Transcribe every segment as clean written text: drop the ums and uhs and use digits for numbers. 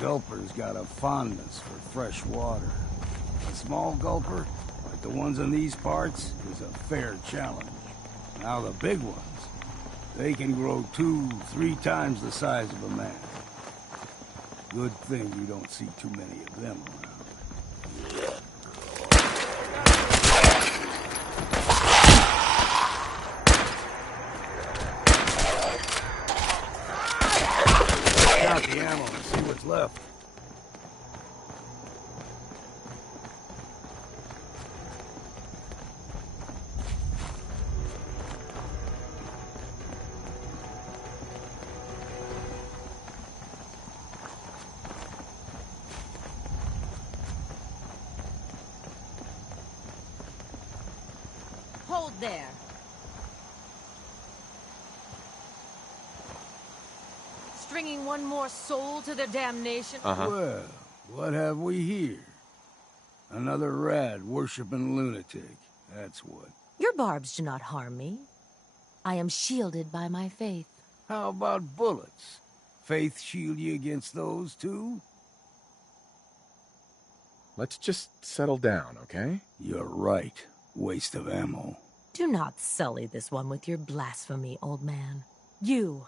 Gulper's got a fondness for fresh water. A small gulper, like the ones in these parts, is a fair challenge. Now the big ones, they can grow 2-3 times the size of a man. Good thing you don't see too many of them around. Out the ammo and see what's left. Hold there. Stringing one more soul to their damnation? Well, what have we here? Another rad worshipping lunatic, that's what. Your barbs do not harm me. I am shielded by my faith. How about bullets? Faith shield you against those too? Let's just settle down, okay? You're right. Waste of ammo. Do not sully this one with your blasphemy, old man. You.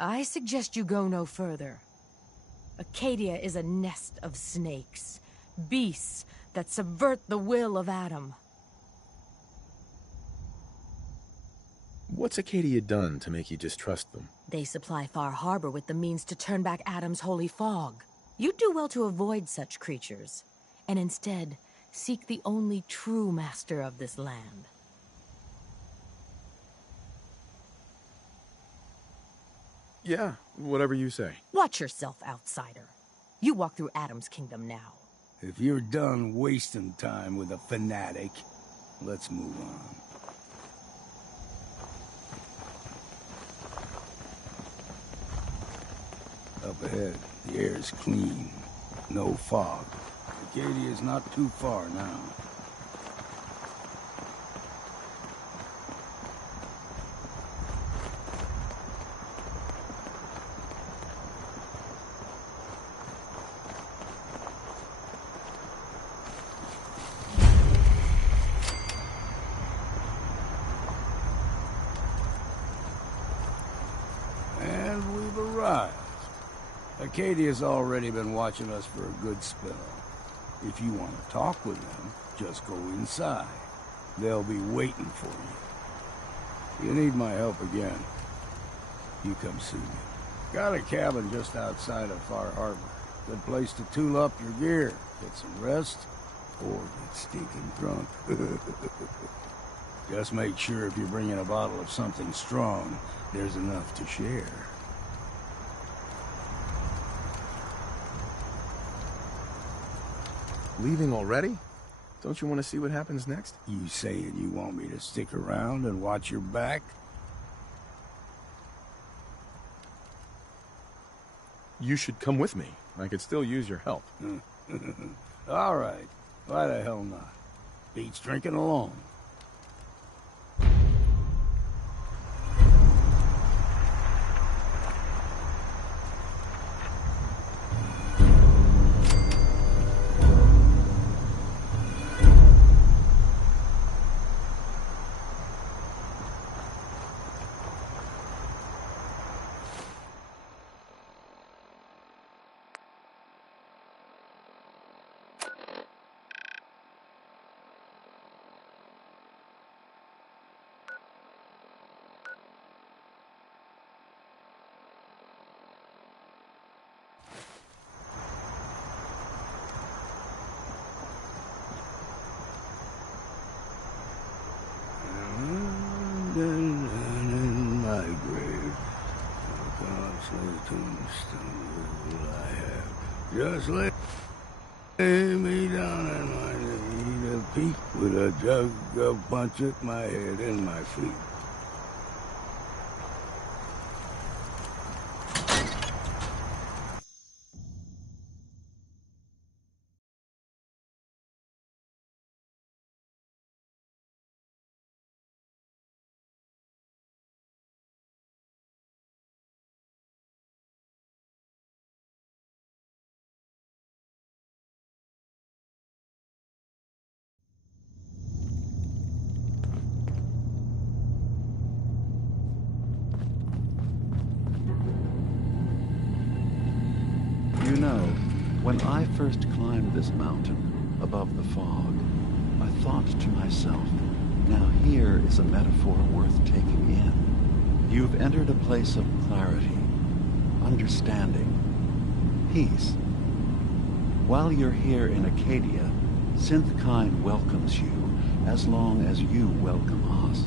I suggest you go no further. Acadia is a nest of snakes. Beasts that subvert the will of Adam. What's Acadia done to make you distrust them? They supply Far Harbor with the means to turn back Adam's holy fog. You'd do well to avoid such creatures, and instead seek the only true master of this land. Yeah, whatever you say. Watch yourself, outsider. You walk through Adam's kingdom now. If you're done wasting time with a fanatic, let's move on. Up ahead, the air's clean. No fog. Acadia's not too far now. And we've arrived. Acadia's already been watching us for a good spell. If you want to talk with them, just go inside. They'll be waiting for you. You need my help again, you come see me. Got a cabin just outside of Far Harbor. Good place to tool up your gear, get some rest, or get stinking drunk. Just make sure if you're bringing a bottle of something strong, there's enough to share. Leaving already? Don't you want to see what happens next? You saying you want me to stick around and watch your back? You should come with me. I could still use your help. All right. Why the hell not? Beats drinking alone. In my grave, God's tombstone will I have. Just lay me down and my need a peak with a jug of punch at my head and my feet. know, when I first climbed this mountain above the fog, I thought to myself, now here is a metaphor worth taking in. You've entered a place of clarity, understanding, peace. While you're here in Acadia, Synthkind welcomes you as long as you welcome us.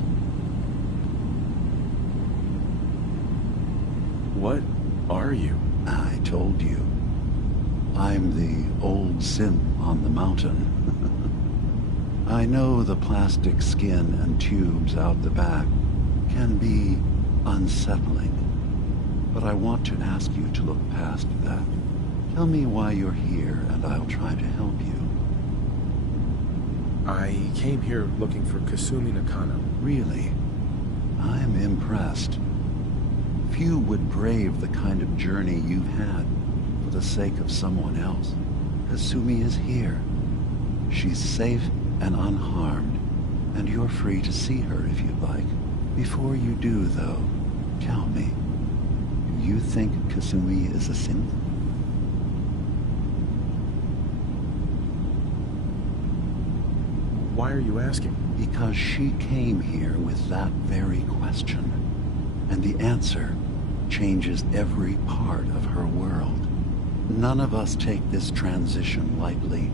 What are you? I told you. I'm the old synth on the mountain. I know the plastic skin and tubes out the back can be unsettling, but I want to ask you to look past that. Tell me why you're here, and I'll try to help you. I came here looking for Kasumi Nakano. Really? I'm impressed. Few would brave the kind of journey you've had for the sake of someone else. Kasumi is here. She's safe and unharmed, and you're free to see her if you'd like. Before you do, though, tell me, do you think Kasumi is a synth? Why are you asking? Because she came here with that very question, and the answer changes every part of her world. None of us take this transition lightly.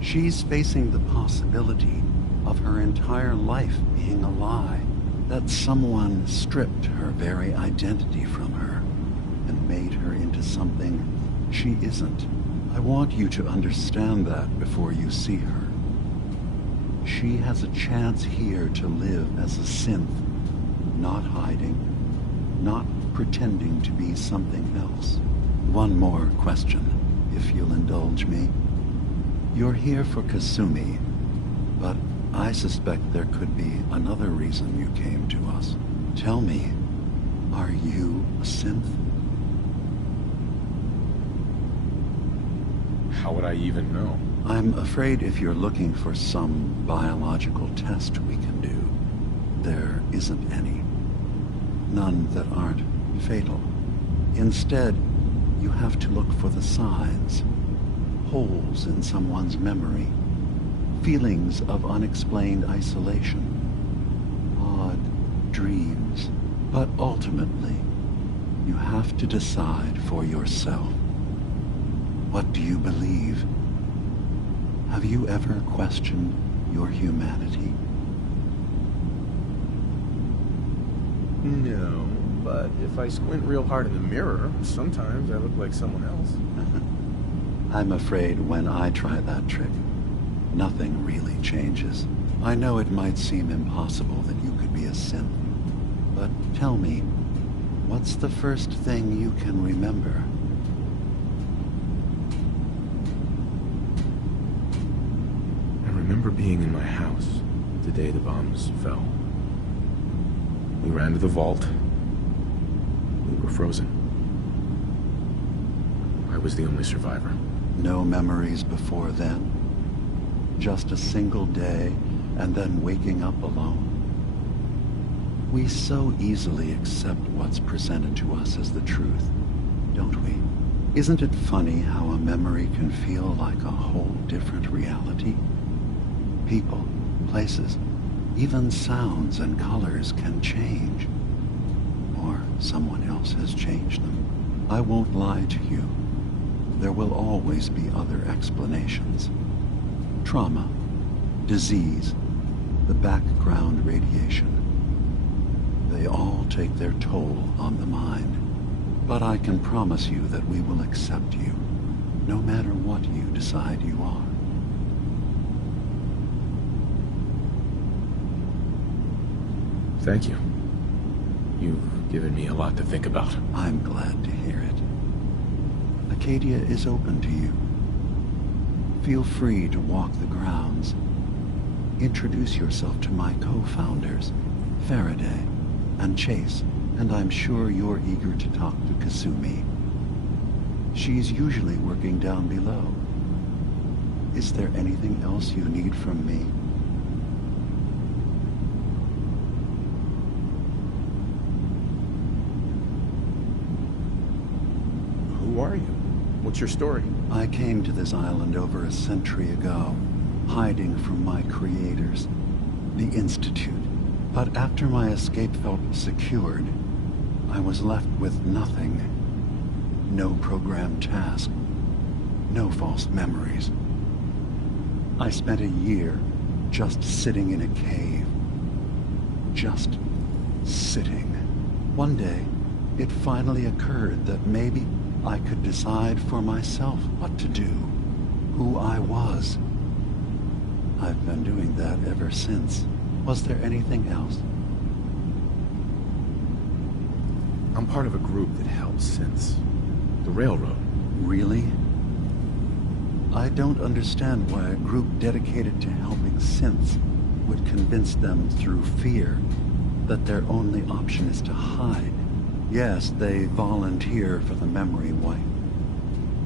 She's facing the possibility of her entire life being a lie, that someone stripped her very identity from her and made her into something she isn't. I want you to understand that before you see her. She has a chance here to live as a synth, not hiding, not pretending to be something else. One more question, if you'll indulge me. You're here for Kasumi, but I suspect there could be another reason you came to us. Tell me, are you a synth? How would I even know? I'm afraid if you're looking for some biological test we can do, there isn't any. None that aren't fatal. Instead, you have to look for the signs, holes in someone's memory, feelings of unexplained isolation, odd dreams. But ultimately, you have to decide for yourself. What do you believe? Have you ever questioned your humanity? No, but if I squint real hard in the mirror, sometimes I look like someone else. I'm afraid when I try that trick, nothing really changes. I know it might seem impossible that you could be a synth, but tell me, what's the first thing you can remember? I remember being in my house the day the bombs fell. We ran to the vault. We were frozen. I was the only survivor. No memories before then? Just a single day and then waking up alone? We so easily accept what's presented to us as the truth, don't we? Isn't it funny how a memory can feel like a whole different reality? People, places, even sounds and colors can change. Or someone else has changed them. I won't lie to you. There will always be other explanations. Trauma, disease, the background radiation. They all take their toll on the mind. But I can promise you that we will accept you, no matter what you decide you are. Thank you. You've given me a lot to think about. I'm glad to hear it. Acadia is open to you. Feel free to walk the grounds. Introduce yourself to my co-founders, Faraday and Chase, and I'm sure you're eager to talk to Kasumi. She's usually working down below. Is there anything else you need from me? Who are you? What's your story? I came to this island over a century ago, hiding from my creators, the Institute. But after my escape felt secured, I was left with nothing. No programmed task. No false memories. I spent a year just sitting in a cave. Just sitting. One day, it finally occurred that maybe I could decide for myself what to do, who I was. I've been doing that ever since. Was there anything else? I'm part of a group that helps since the railroad. Really? I don't understand why a group dedicated to helping synths would convince them through fear that their only option is to hide. Yes, they volunteer for the memory wipe.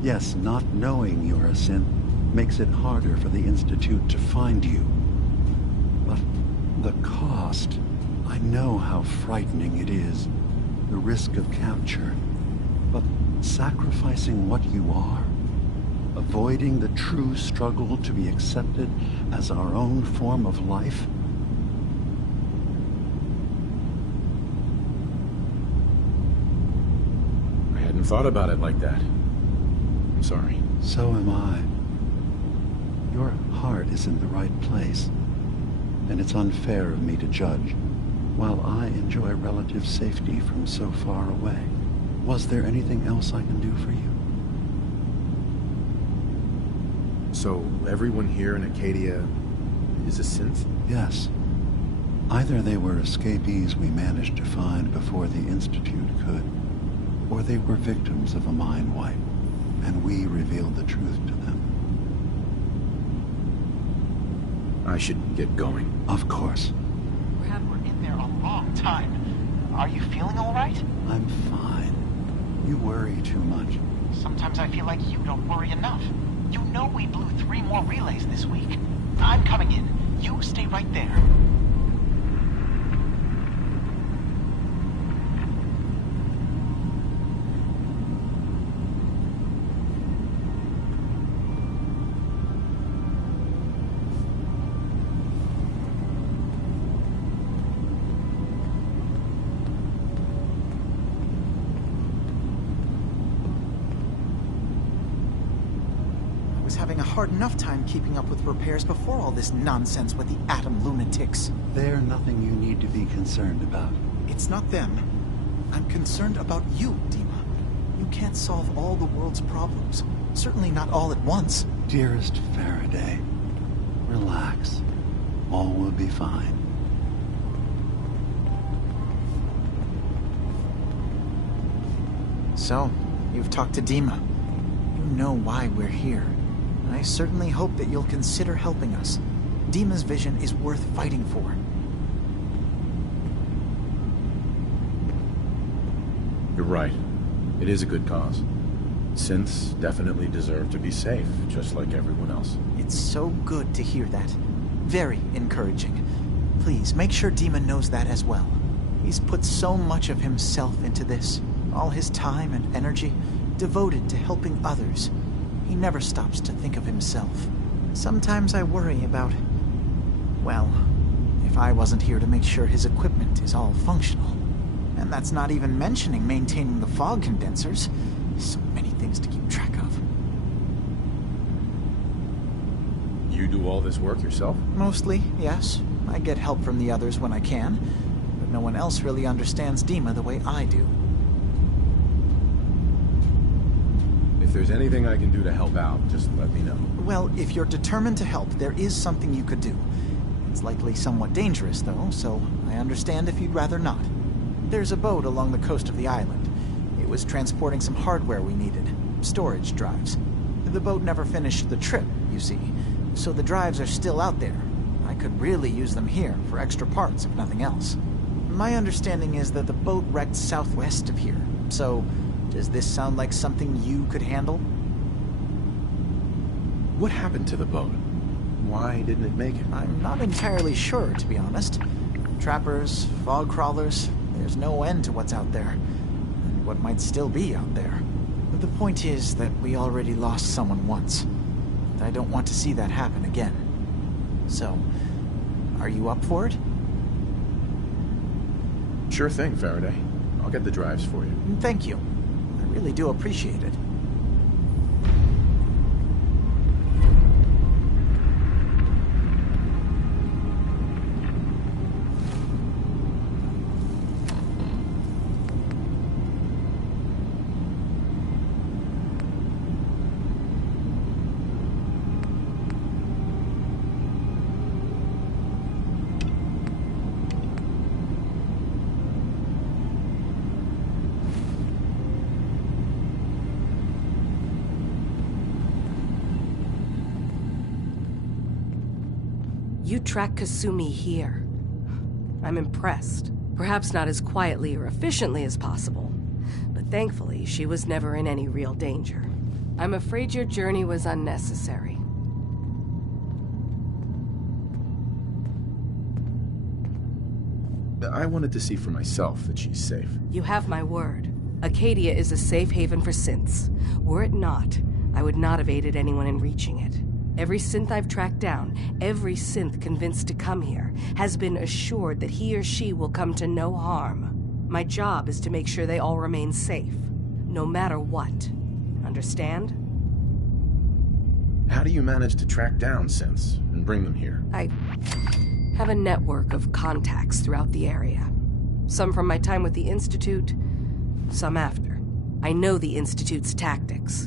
Yes, not knowing you're a synth makes it harder for the Institute to find you. But the cost, I know how frightening it is. The risk of capture. But sacrificing what you are, avoiding the true struggle to be accepted as our own form of life. I hadn't thought about it like that. I'm sorry. So am I. Your heart is in the right place, and it's unfair of me to judge, while I enjoy relative safety from so far away. Was there anything else I can do for you? So, everyone here in Acadia is a synth? Yes. Either they were escapees we managed to find before the Institute could, or they were victims of a mind wipe, and we revealed the truth to them. I should get going. Of course. We were in there a long time. Are you feeling all right? I'm fine. You worry too much. Sometimes I feel like you don't worry enough. You know we blew 3 more relays this week. I'm coming in. You stay right there. Having a hard enough time keeping up with repairs before all this nonsense with the atom lunatics. They're nothing you need to be concerned about. It's not them. I'm concerned about you, Dima. You can't solve all the world's problems. Certainly not all at once. Dearest Faraday, relax. All will be fine. So, you've talked to Dima. You know why we're here. I certainly hope that you'll consider helping us. Dima's vision is worth fighting for. You're right. It is a good cause. Synths definitely deserve to be safe, just like everyone else. It's so good to hear that. Very encouraging. Please, make sure Dima knows that as well. He's put so much of himself into this. All his time and energy devoted to helping others. He never stops to think of himself. Sometimes I worry about... well, if I wasn't here to make sure his equipment is all functional. And that's not even mentioning maintaining the fog condensers. So many things to keep track of. You do all this work yourself? Mostly, yes. I get help from the others when I can. But no one else really understands Dima the way I do. If there's anything I can do to help out, just let me know. Well, if you're determined to help, there is something you could do. It's likely somewhat dangerous, though, so I understand if you'd rather not. There's a boat along the coast of the island. It was transporting some hardware we needed. Storage drives. The boat never finished the trip, you see, so the drives are still out there. I could really use them here for extra parts, if nothing else. My understanding is that the boat wrecked southwest of here, so... does this sound like something you could handle? What happened to the boat? Why didn't it make it? I'm not entirely sure, to be honest. Trappers, fog crawlers, there's no end to what's out there. And what might still be out there. The point is that we already lost someone once. And I don't want to see that happen again. So, are you up for it? Sure thing, Faraday. I'll get the drives for you. Thank you. I really do appreciate it. You track Kasumi here. I'm impressed. Perhaps not as quietly or efficiently as possible, but thankfully she was never in any real danger. I'm afraid your journey was unnecessary. I wanted to see for myself that she's safe. You have my word. Acadia is a safe haven for synths. Were it not, I would not have aided anyone in reaching it. Every synth I've tracked down, every synth convinced to come here, has been assured that he or she will come to no harm. My job is to make sure they all remain safe, no matter what. Understand? How do you manage to track down synths and bring them here? I have a network of contacts throughout the area. Some from my time with the Institute, some after. I know the Institute's tactics,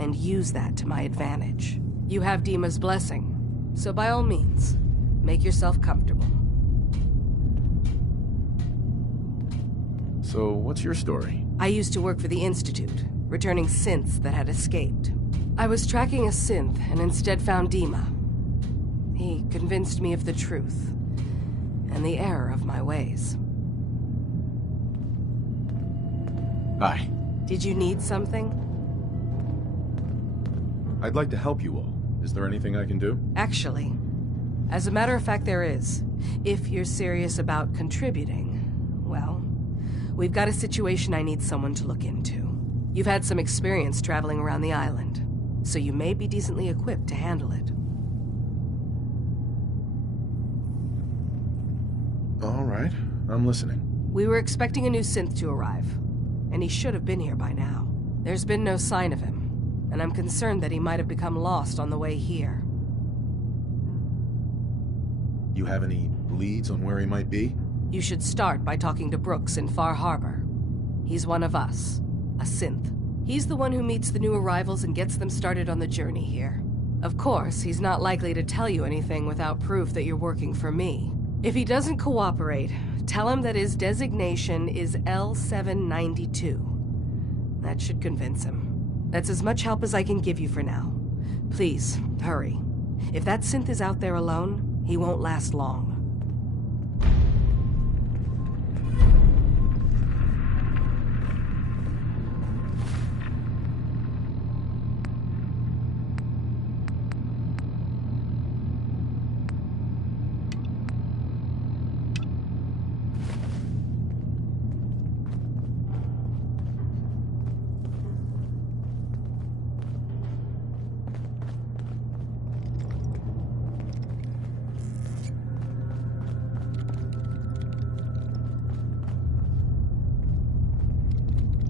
and use that to my advantage. You have Dima's blessing, so by all means, make yourself comfortable. So, what's your story? I used to work for the Institute, returning synths that had escaped. I was tracking a synth and instead found Dima. He convinced me of the truth, and the error of my ways. Hi. Did you need something? I'd like to help you all. Is there anything I can do? Actually, as a matter of fact, there is. If you're serious about contributing, well, we've got a situation I need someone to look into. You've had some experience traveling around the island, so you may be decently equipped to handle it. All right, I'm listening. We were expecting a new synth to arrive, and he should have been here by now. There's been no sign of him, and I'm concerned that he might have become lost on the way here. You have any leads on where he might be? You should start by talking to Brooks in Far Harbor. He's one of us, a synth. He's the one who meets the new arrivals and gets them started on the journey here. Of course, he's not likely to tell you anything without proof that you're working for me. If he doesn't cooperate, tell him that his designation is L792. That should convince him. That's as much help as I can give you for now. Please, hurry. If that synth is out there alone, he won't last long.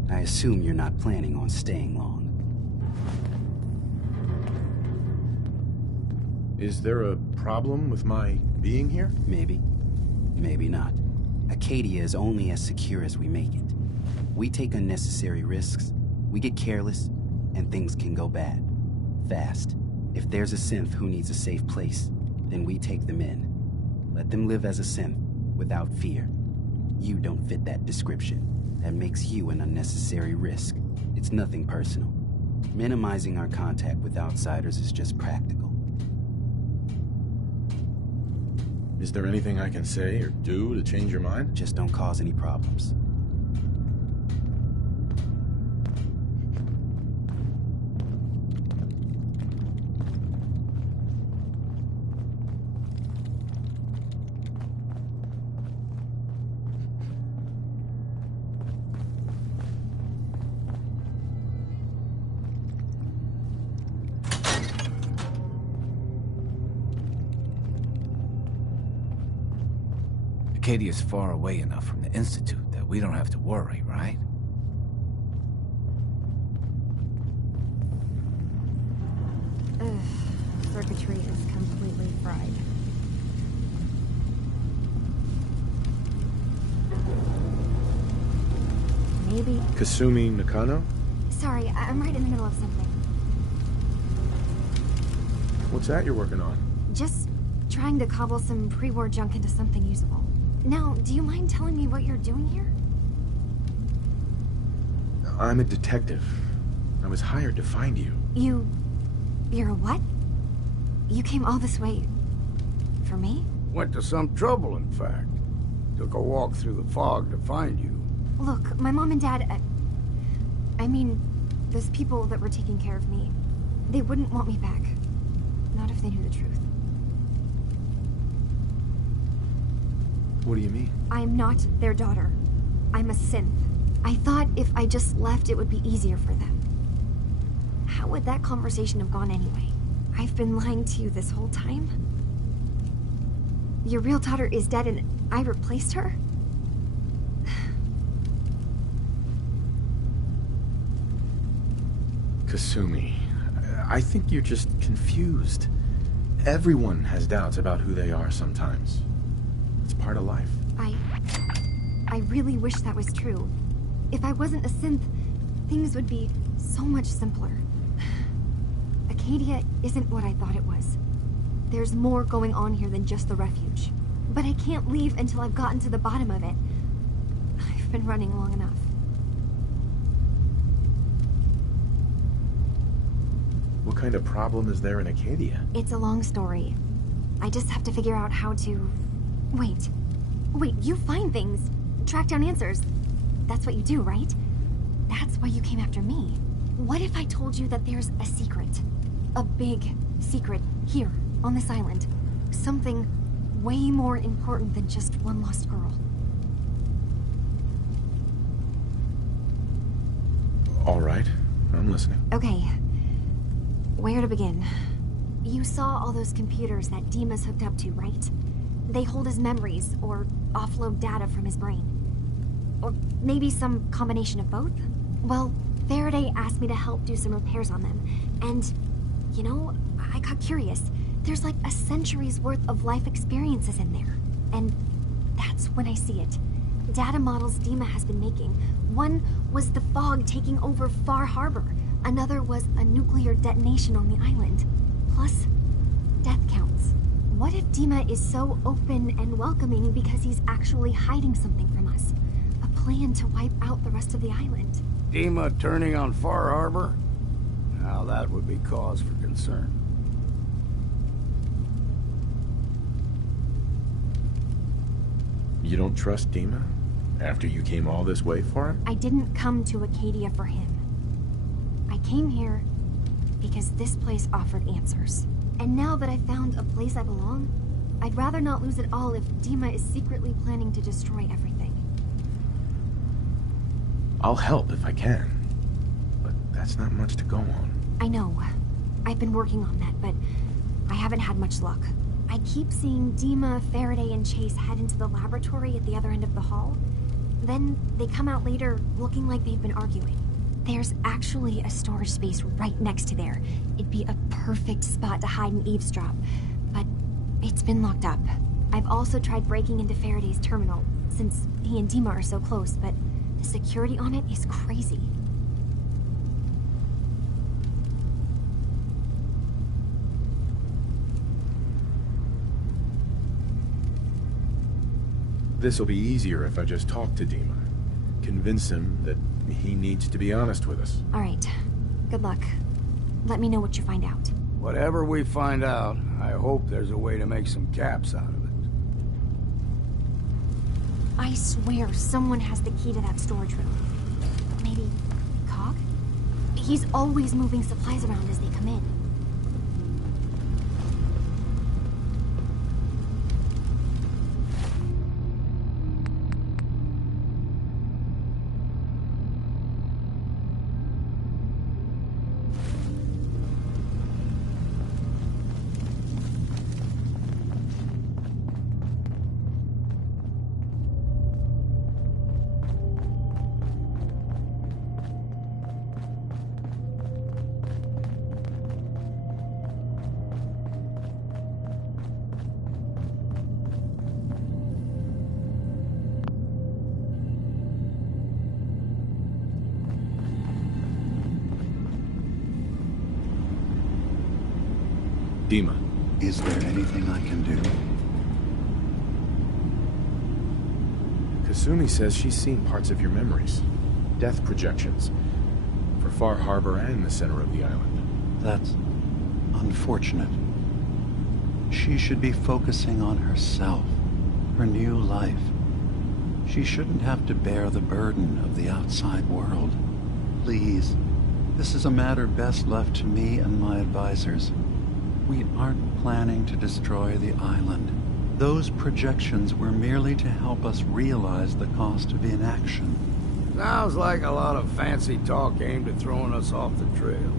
I assume you're not planning on staying long. Is there a problem with my being here? Maybe. Maybe not. Acadia is only as secure as we make it. We take unnecessary risks, we get careless, and things can go bad. Fast. If there's a synth who needs a safe place, then we take them in. Let them live as a synth, without fear. You don't fit that description. That makes you an unnecessary risk. It's nothing personal. Minimizing our contact with outsiders is just practical. Is there anything I can say or do to change your mind? Just don't cause any problems. Acadia's far away enough from the Institute that we don't have to worry, right? Circuitry is completely fried. Maybe... Kasumi Nakano? Sorry, I'm right in the middle of something. What's that you're working on? Just trying to cobble some pre-war junk into something usable. Now, do you mind telling me what you're doing here? I'm a detective. I was hired to find you. You're a what? You came all this way... for me? Went to some trouble, in fact. Took a walk through the fog to find you. Look, my mom and dad... I mean, those people that were taking care of me, they wouldn't want me back. Not if they knew the truth. What do you mean? I'm not their daughter. I'm a synth. I thought if I just left, it would be easier for them. How would that conversation have gone anyway? I've been lying to you this whole time? Your real daughter is dead and I replaced her? Kasumi, I think you're just confused. Everyone has doubts about who they are sometimes. It's part of life. I really wish that was true. If I wasn't a synth, things would be so much simpler. Acadia isn't what I thought it was. There's more going on here than just the refuge. But I can't leave until I've gotten to the bottom of it. I've been running long enough. What kind of problem is there in Acadia? It's a long story. I just have to figure out how to... Wait, you find things. Track down answers. That's what you do, right? That's why you came after me. What if I told you that there's a secret? A big secret here, on this island. Something way more important than just one lost girl. All right, I'm listening. Okay. Where to begin? You saw all those computers that Dima's hooked up to, right? They hold his memories, or offload data from his brain. Or maybe some combination of both? Well, Faraday asked me to help do some repairs on them, and, you know, I got curious. There's like a century's worth of life experiences in there. And that's when I see it. Data models Dima has been making. One was the fog taking over Far Harbor. Another was a nuclear detonation on the island. Plus, death counts. What if Dima is so open and welcoming because he's actually hiding something from us? A plan to wipe out the rest of the island. Dima turning on Far Harbor? Now that would be cause for concern. You don't trust Dima? After you came all this way for him? I didn't come to Acadia for him. I came here because this place offered answers. And now that I found a place I belong, I'd rather not lose it all if Dima is secretly planning to destroy everything. I'll help if I can. But that's not much to go on. I know. I've been working on that, but I haven't had much luck. I keep seeing Dima, Faraday, and Chase head into the laboratory at the other end of the hall. Then they come out later looking like they've been arguing. There's actually a storage space right next to there. It'd be a perfect spot to hide and eavesdrop, but it's been locked up. I've also tried breaking into Faraday's terminal, since he and Dima are so close, but the security on it is crazy. This'll be easier if I just talk to Dima. Convince him that he needs to be honest with us. All right. Good luck. Let me know what you find out. Whatever we find out, I hope there's a way to make some caps out of it. I swear someone has the key to that storage room. Maybe Cog? He's always moving supplies around as they come in. Dima. Is there anything I can do? Kasumi says she's seen parts of your memories. Death projections. For Far Harbor and the center of the island. That's unfortunate. She should be focusing on herself, her new life. She shouldn't have to bear the burden of the outside world. Please, this is a matter best left to me and my advisors. We aren't planning to destroy the island. Those projections were merely to help us realize the cost of inaction. Sounds like a lot of fancy talk aimed at throwing us off the trail.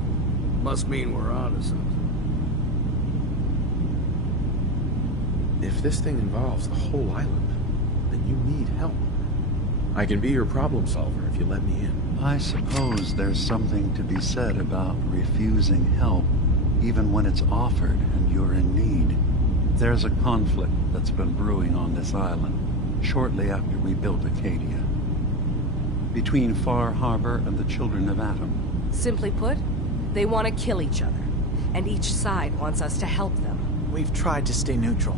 Must mean we're onto something. If this thing involves the whole island, then you need help. I can be your problem solver if you let me in. I suppose there's something to be said about refusing help, even when it's offered and you're in need. There's a conflict that's been brewing on this island, shortly after we built Acadia. Between Far Harbor and the Children of Atom. Simply put, they want to kill each other, and each side wants us to help them. We've tried to stay neutral,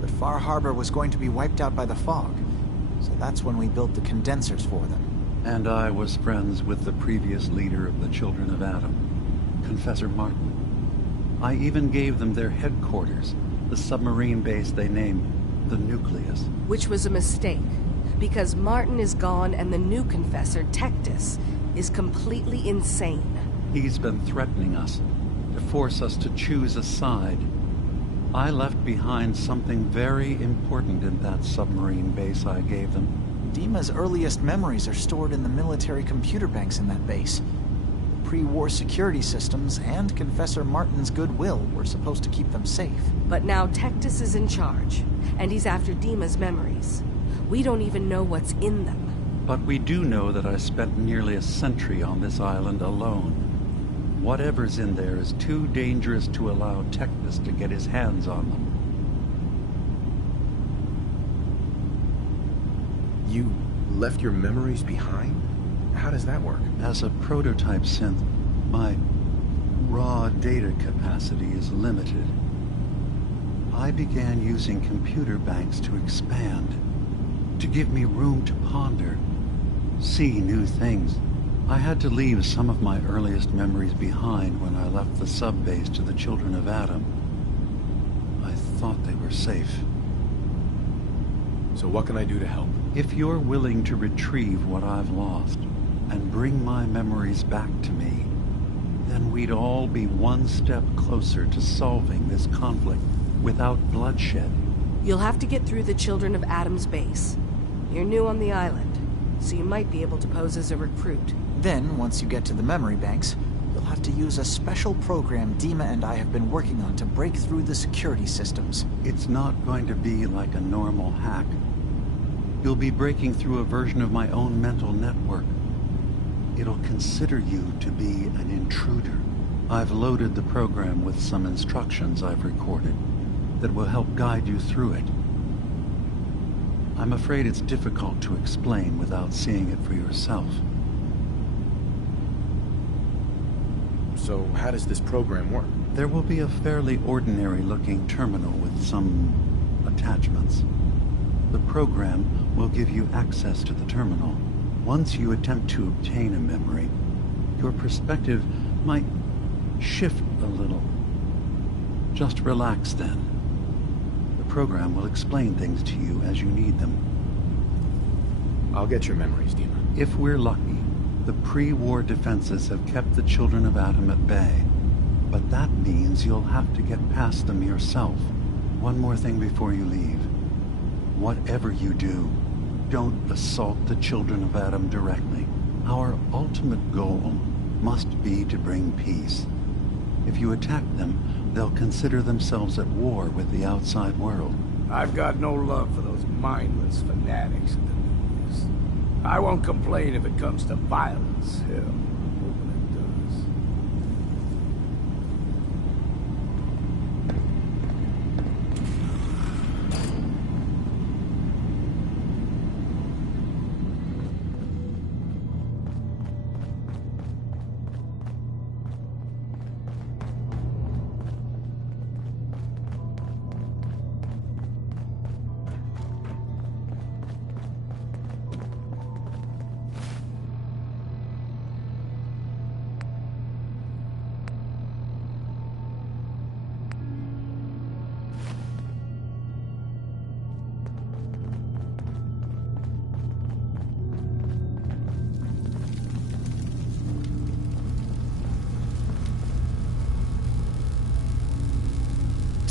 but Far Harbor was going to be wiped out by the fog, so that's when we built the condensers for them. And I was friends with the previous leader of the Children of Atom, Confessor Martin. I even gave them their headquarters, the submarine base they named the Nucleus. Which was a mistake, because Martin is gone and the new Confessor, Tectus, is completely insane. He's been threatening us, to force us to choose a side. I left behind something very important in that submarine base I gave them. Dima's earliest memories are stored in the military computer banks in that base. The pre-war security systems and Confessor Martin's goodwill were supposed to keep them safe. But now Tectus is in charge, and he's after Dima's memories. We don't even know what's in them. But we do know that I spent nearly a century on this island alone. Whatever's in there is too dangerous to allow Tectus to get his hands on them. You left your memories behind? How does that work? As a prototype synth, my raw data capacity is limited. I began using computer banks to expand, to give me room to ponder, see new things. I had to leave some of my earliest memories behind when I left the sub-base to the Children of Atom. I thought they were safe. So what can I do to help? If you're willing to retrieve what I've lost and bring my memories back to me, then we'd all be one step closer to solving this conflict without bloodshed. You'll have to get through the Children of Atom's base. You're new on the island, so you might be able to pose as a recruit. Then, once you get to the memory banks, you'll have to use a special program Dima and I have been working on to break through the security systems. It's not going to be like a normal hack. You'll be breaking through a version of my own mental network. It'll consider you to be an intruder. I've loaded the program with some instructions I've recorded that will help guide you through it. I'm afraid it's difficult to explain without seeing it for yourself. So how does this program work? There will be a fairly ordinary-looking terminal with some attachments. The program will give you access to the terminal. Once you attempt to obtain a memory, your perspective might shift a little. Just relax then. The program will explain things to you as you need them. I'll get your memories, Dima. If we're lucky, the pre-war defenses have kept the Children of Atom at bay. But that means you'll have to get past them yourself. One more thing before you leave. Whatever you do, don't assault the Children of Atom directly. Our ultimate goal must be to bring peace. If you attack them, they'll consider themselves at war with the outside world. I've got no love for those mindless fanatics in the news. I won't complain if it comes to violence. Hell, I'm hoping it does.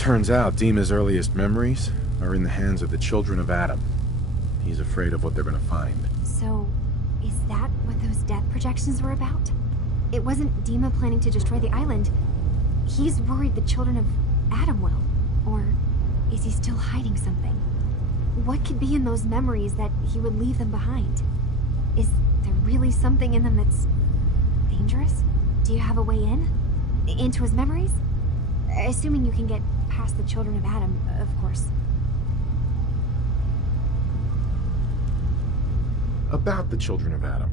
Turns out Dima's earliest memories are in the hands of the children of Adam. He's afraid of what they're gonna find. So, is that what those death projections were about? It wasn't Dima planning to destroy the island. He's worried the children of Adam will. Or is he still hiding something? What could be in those memories that he would leave them behind? Is there really something in them that's dangerous? Do you have a way in? Into his memories? Assuming you can get past the children of Adam, of course. About the children of Adam,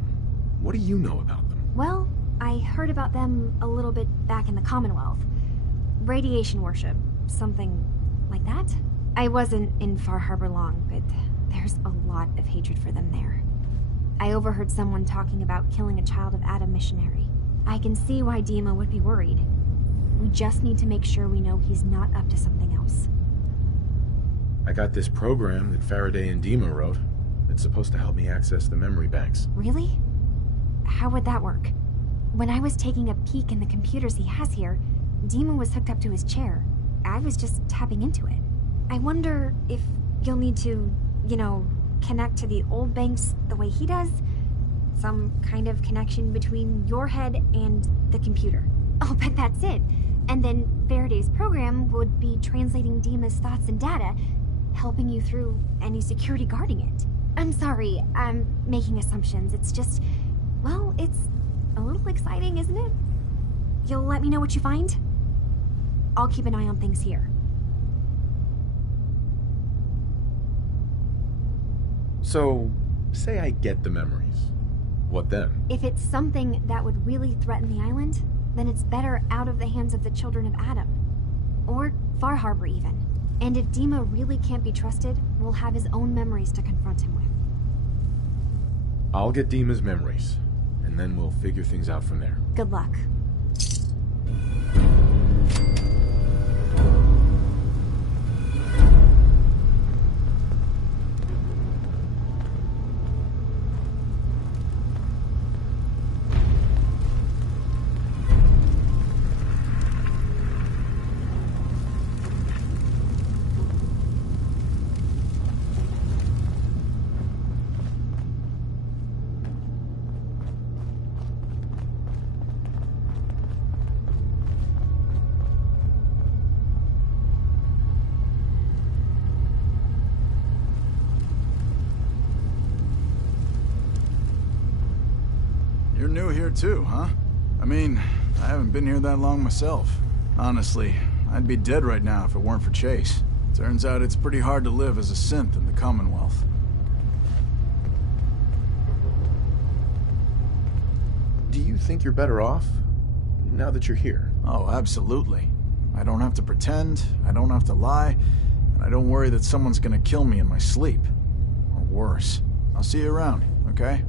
what do you know about them? Well, I heard about them a little bit back in the Commonwealth. Radiation worship, something like that. I wasn't in Far Harbor long, but there's a lot of hatred for them there. I overheard someone talking about killing a child of Adam missionary. I can see why Dima would be worried. We just need to make sure we know he's not up to something else. I got this program that Faraday and Dima wrote. It's supposed to help me access the memory banks. Really? How would that work? When I was taking a peek in the computers he has here, Dima was hooked up to his chair. I was just tapping into it. I wonder if you'll need to, connect to the old banks the way he does? Some kind of connection between your head and the computer. I'll bet that's it. And then Faraday's program would be translating Dima's thoughts and data, helping you through any security guarding it. I'm sorry, I'm making assumptions. It's just, well, it's a little exciting, isn't it? You'll let me know what you find? I'll keep an eye on things here. So, say I get the memories. What then? If it's something that would really threaten the island, then it's better out of the hands of the children of Adam. Or Far Harbor, even. And if Dima really can't be trusted, we'll have his own memories to confront him with. I'll get Dima's memories, and then we'll figure things out from there. Good luck. You're new here too, huh? I mean, I haven't been here that long myself. Honestly, I'd be dead right now if it weren't for Chase. Turns out it's pretty hard to live as a synth in the Commonwealth. Do you think you're better off now that you're here? Oh, absolutely. I don't have to pretend, I don't have to lie, and I don't worry that someone's gonna kill me in my sleep. Or worse. I'll see you around, okay?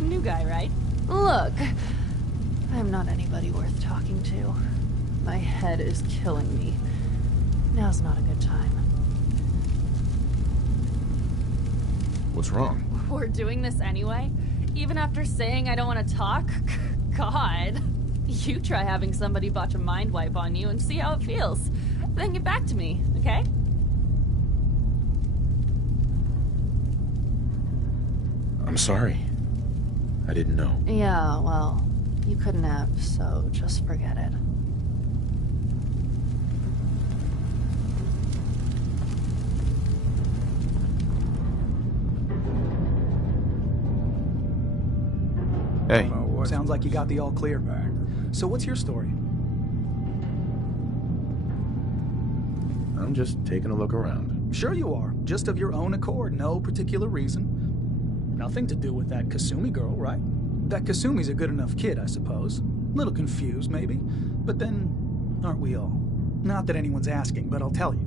New guy, right? Look, I'm not anybody worth talking to. My head is killing me. Now's not a good time. What's wrong? We're doing this anyway? Even after saying I don't want to talk? God. You try having somebody botch a mind wipe on you and see how it feels. Then get back to me, okay? I'm sorry. I didn't know. Yeah, well, you couldn't have, so just forget it. Hey. Sounds like you got the all clear. So what's your story? I'm just taking a look around. Sure you are. Just of your own accord, no particular reason. Nothing to do with that Kasumi girl, right? That Kasumi's a good enough kid, I suppose. Little confused, maybe. But then, aren't we all? Not that anyone's asking, but I'll tell you.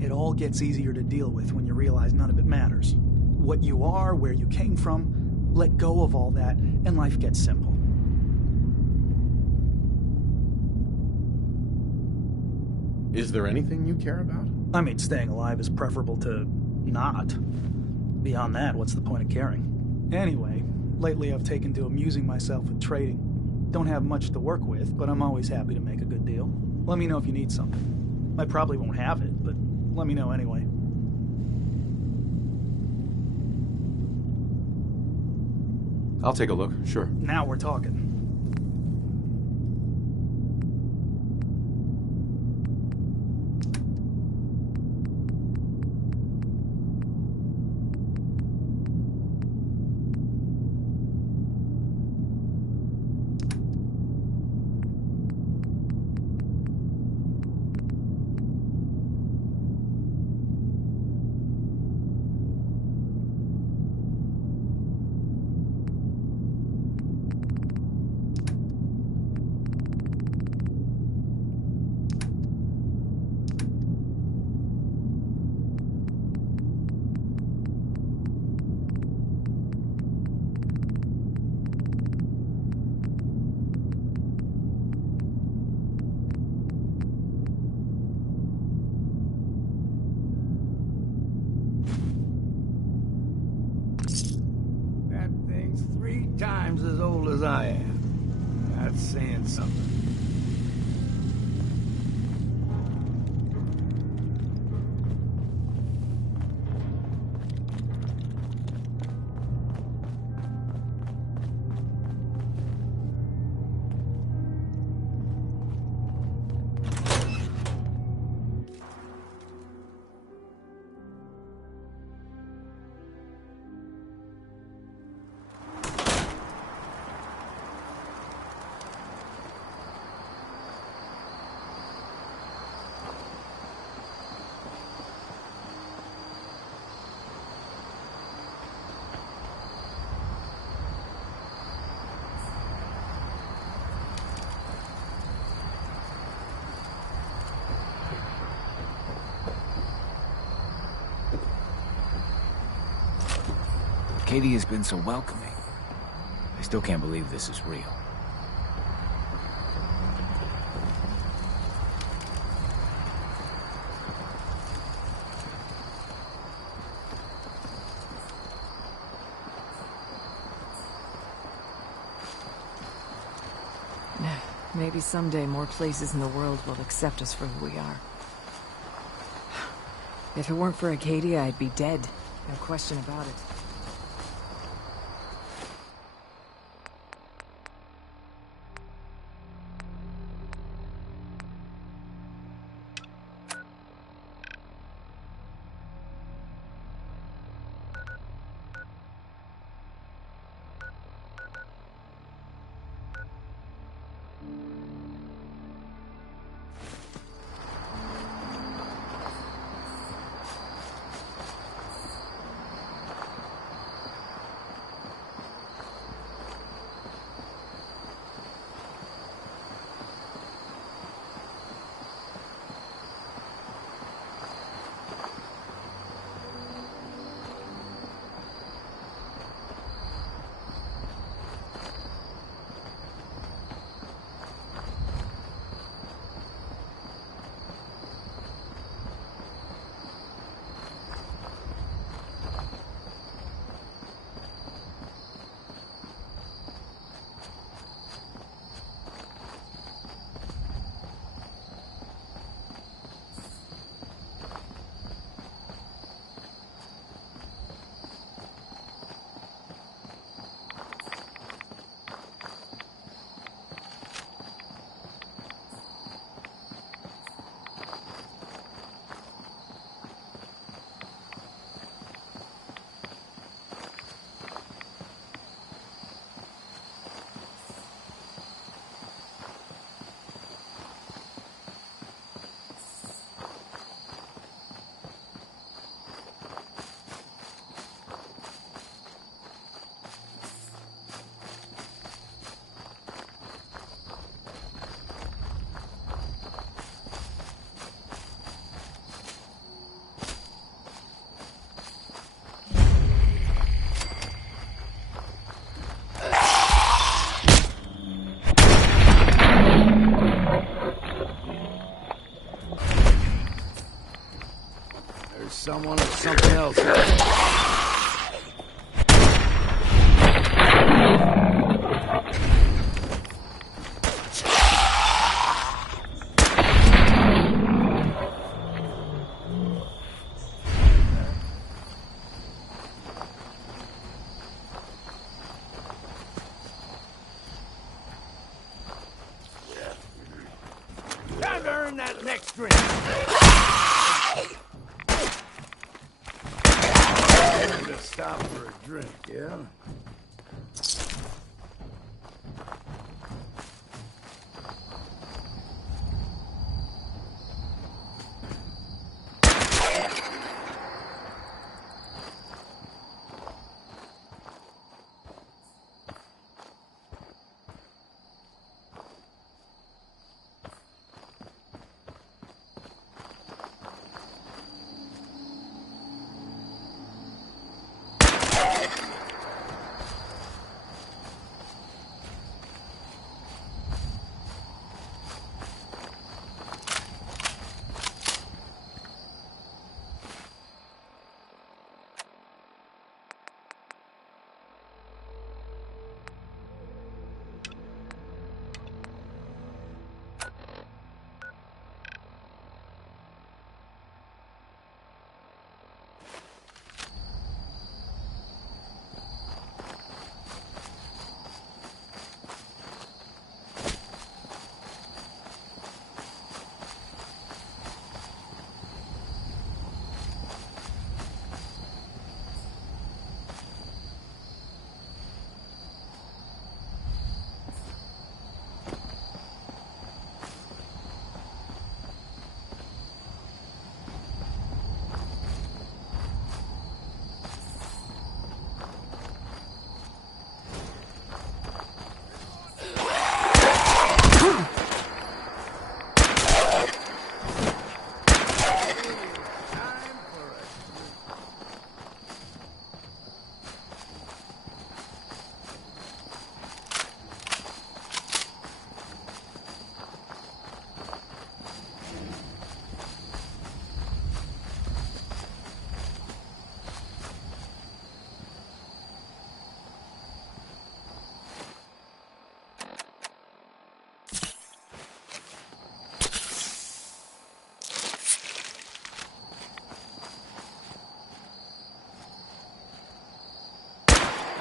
It all gets easier to deal with when you realize none of it matters. What you are, where you came from, let go of all that, and life gets simple. Is there anything you care about? I mean, staying alive is preferable to not. Beyond that, what's the point of caring? Anyway, lately I've taken to amusing myself with trading. Don't have much to work with, but I'm always happy to make a good deal. Let me know if you need something. I probably won't have it, but let me know anyway. I'll take a look, sure. Now we're talking. That thing's 3 times as old as I am. That's saying something. Katie has been so welcoming. I still can't believe this is real. Maybe someday more places in the world will accept us for who we are. If it weren't for Acadia, I'd be dead. No question about it. Someone or something else. earn that next drink. To stop for a drink, yeah?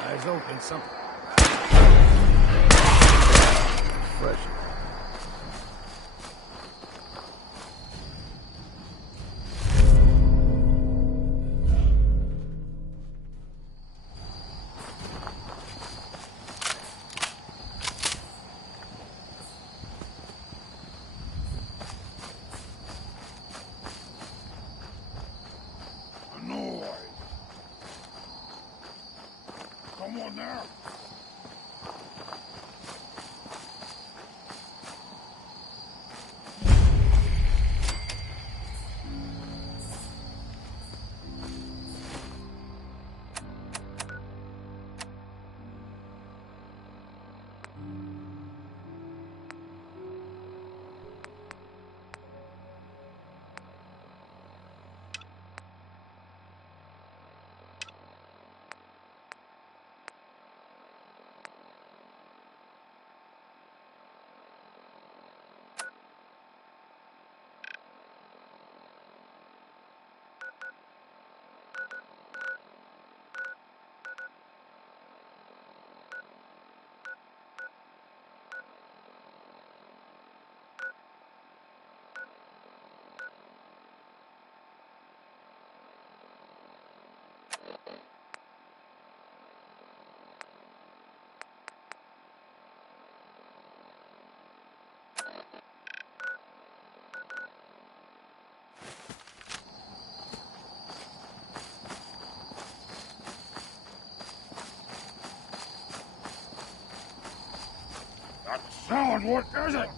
Eyes open, something. Fresh. Come on now. That sound, what is it?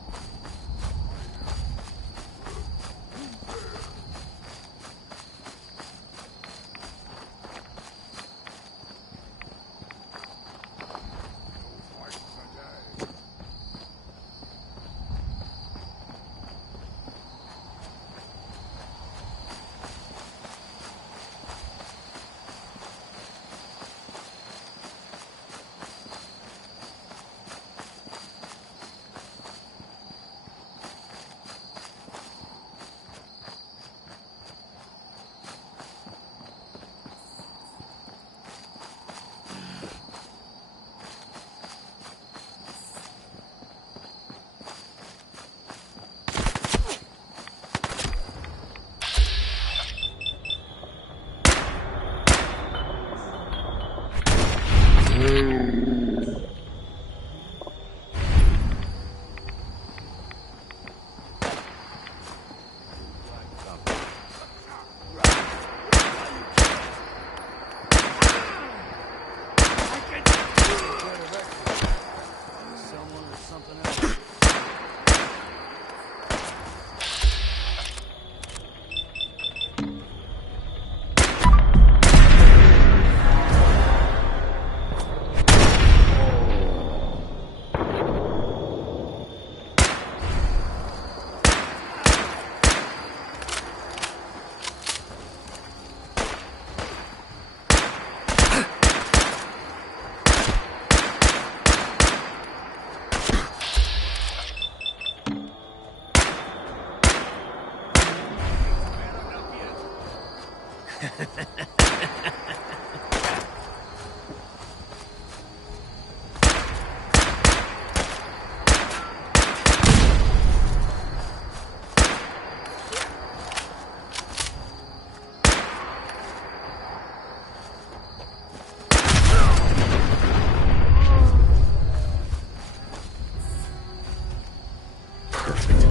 perfect.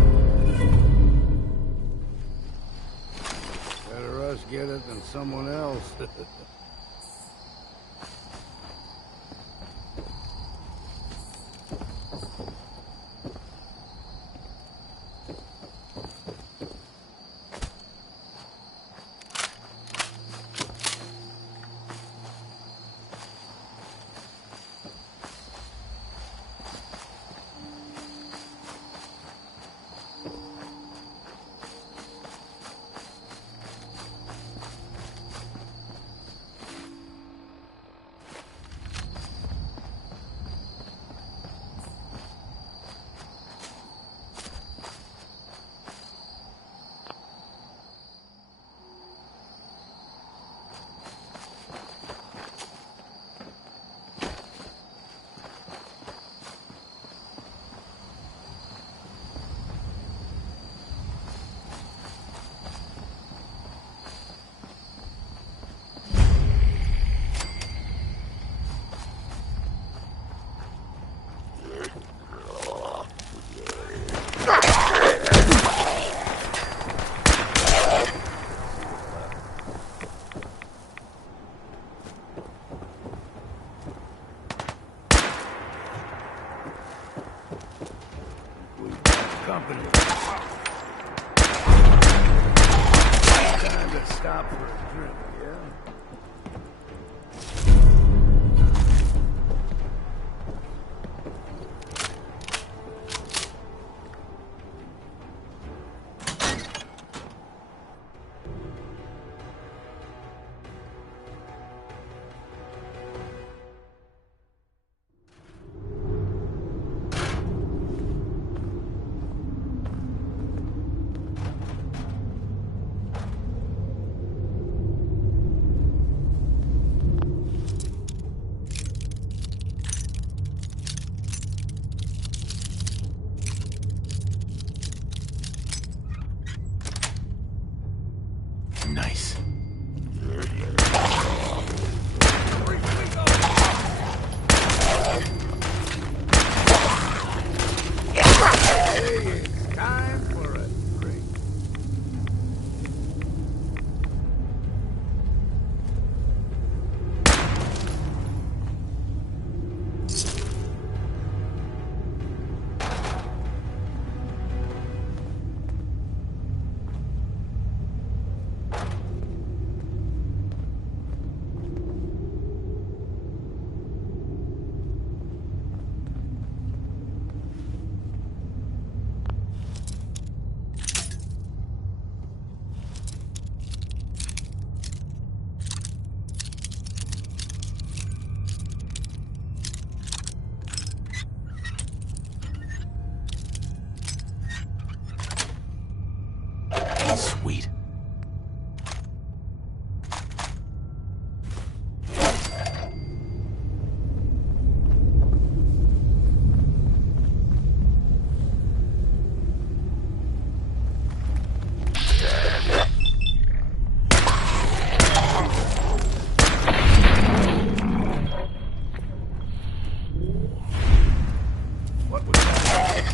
Better us get it than someone else. Company. Time to stop for a drink, yeah? Nice. Hey, it's time for a drink. Sweet. What was that?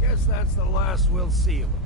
Guess that's the last we'll see of him.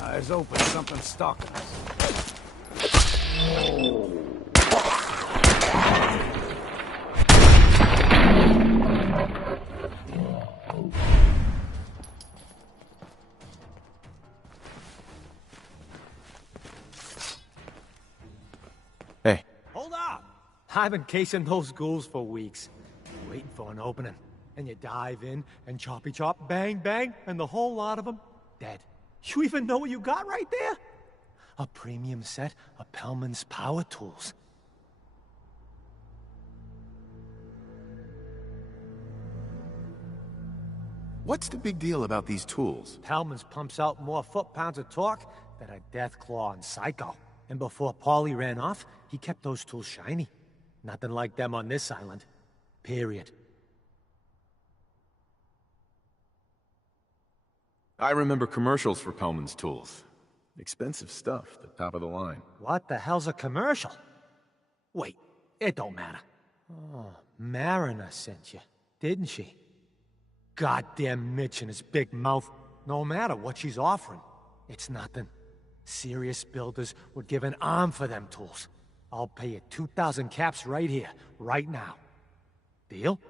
Eyes open, something's stalking us. Hey. Hold up! I've been casing those ghouls for weeks, waiting for an opening. And you dive in, and choppy chop, bang bang, and the whole lot of them dead. You even know what you got right there? A premium set of Pellman's power tools. What's the big deal about these tools? Pellman's pumps out more foot-pounds of torque than a Deathclaw and Psycho. And before Paulie ran off, he kept those tools shiny. Nothing like them on this island. Period. I remember commercials for Pellman's tools. Expensive stuff, the top of the line. What the hell's a commercial? Wait, it don't matter. Oh, Mariner sent you, didn't she? Goddamn Mitch and his big mouth. No matter what she's offering, it's nothing. Serious builders would give an arm for them tools. I'll pay you 2,000 caps right here, right now. Deal?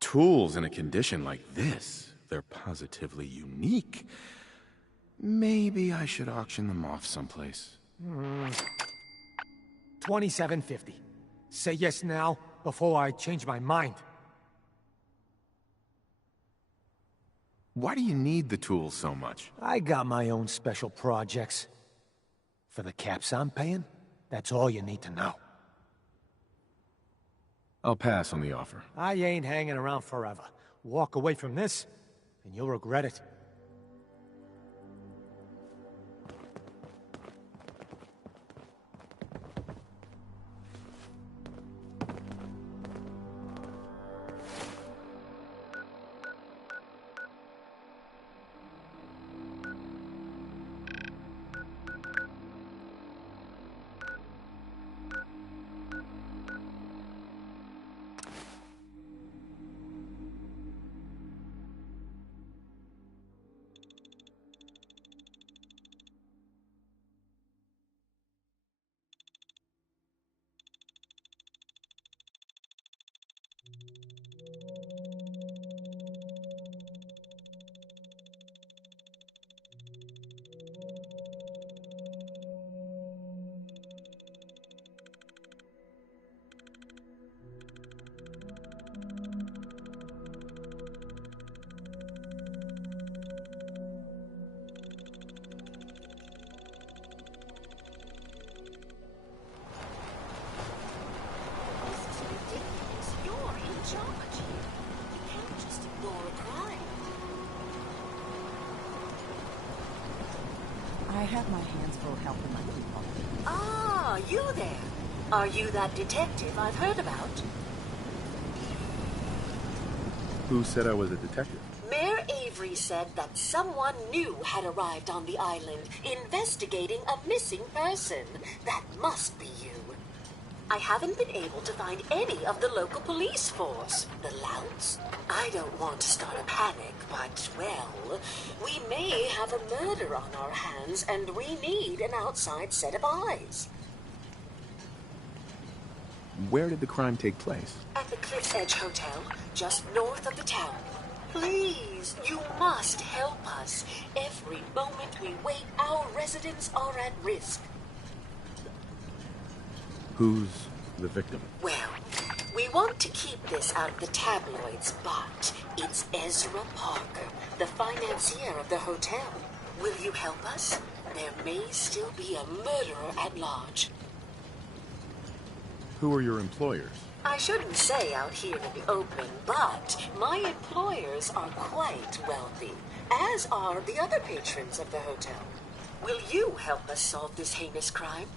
Tools in a condition like this, they're positively unique. Maybe I should auction them off someplace. $27.50. Say yes now, before I change my mind. Why do you need the tools so much? I got my own special projects. For the caps I'm paying, that's all you need to know. I'll pass on the offer. I ain't hanging around forever. Walk away from this, and you'll regret it. I have my hands full helping my people. Ah, you there. Are you that detective I've heard about? Who said I was a detective? Mayor Avery said that someone new had arrived on the island, investigating a missing person. That must be you. I haven't been able to find any of the local police force. The louts? I don't want to start a panic, but, well, we may have a murder on our hands, and we need an outside set of eyes. Where did the crime take place? At the Cliff's Edge Hotel, just north of the town. Please, you must help us. Every moment we wait, our residents are at risk. Who's the victim? Well, we want to keep this out of the tabloids, but it's Ezra Parker, the financier of the hotel. Will you help us? There may still be a murderer at large. Who are your employers? I shouldn't say out here in the open, but my employers are quite wealthy, as are the other patrons of the hotel. Will you help us solve this heinous crime?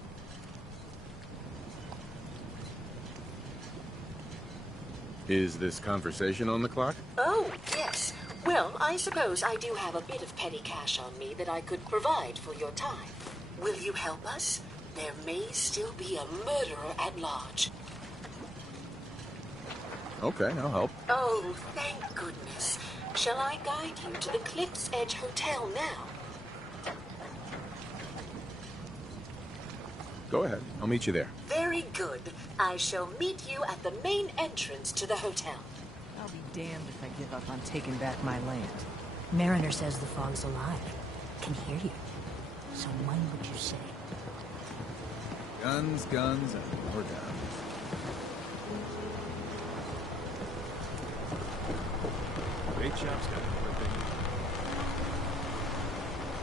Is this conversation on the clock? Oh, yes. Well, I suppose I do have a bit of petty cash on me that I could provide for your time. Will you help us? There may still be a murderer at large. Okay, I'll help. Oh, thank goodness. Shall I guide you to the Cliff's Edge Hotel now? Go ahead. I'll meet you there. Very good. I shall meet you at the main entrance to the hotel. I'll be damned if I give up on taking back my land. Mariner says the fog's alive. Can hear you. So when would you say? Guns, guns, and more guns. Great job, Scott.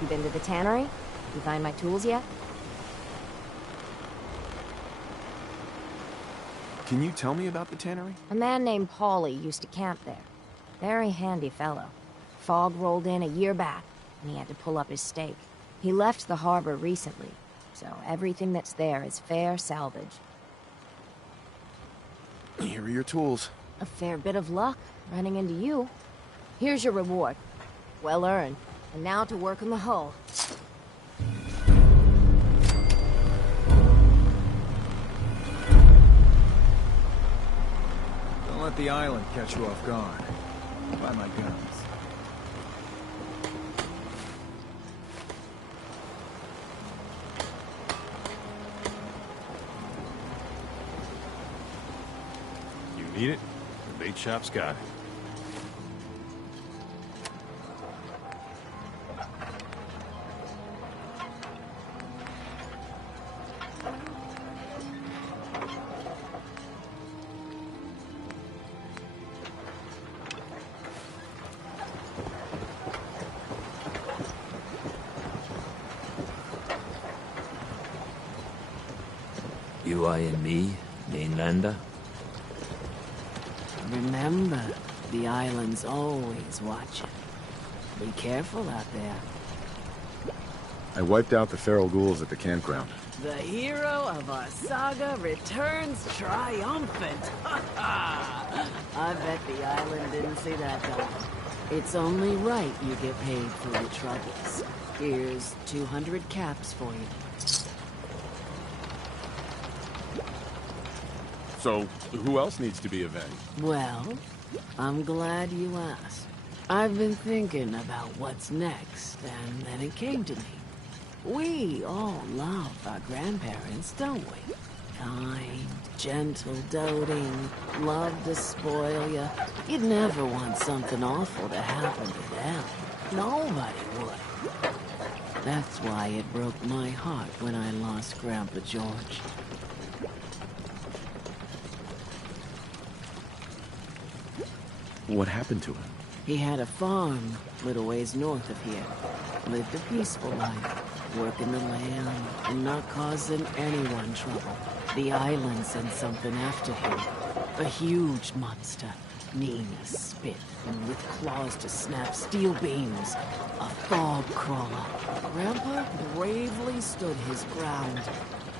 You been to the tannery? You find my tools yet? Can you tell me about the tannery? A man named Paulie used to camp there. Very handy fellow. Fog rolled in a year back, and he had to pull up his stake. He left the harbor recently, so everything that's there is fair salvage. Here are your tools. A fair bit of luck running into you. Here's your reward. Well earned. And now to work on the hull. Don't let the island catch you off guard. Buy my guns. You need it? The bait shop's got it. You eyeing me, mainlander? Remember, the island's always watching. Be careful out there. I wiped out the feral ghouls at the campground. The hero of our saga returns triumphant. I bet the island didn't see that coming. It's only right you get paid for your troubles. Here's 200 caps for you. So, who else needs to be avenged? Well, I'm glad you asked. I've been thinking about what's next, and then it came to me. We all love our grandparents, don't we? Kind, gentle, doting, loved to spoil you. You'd never want something awful to happen to them. Nobody would. That's why it broke my heart when I lost Grandpa George. What happened to him? He had a farm, little ways north of here. Lived a peaceful life, working the land and not causing anyone trouble. The island sent something after him. A huge monster, mean as spit and with claws to snap steel beams. A fog crawler. Grandpa bravely stood his ground,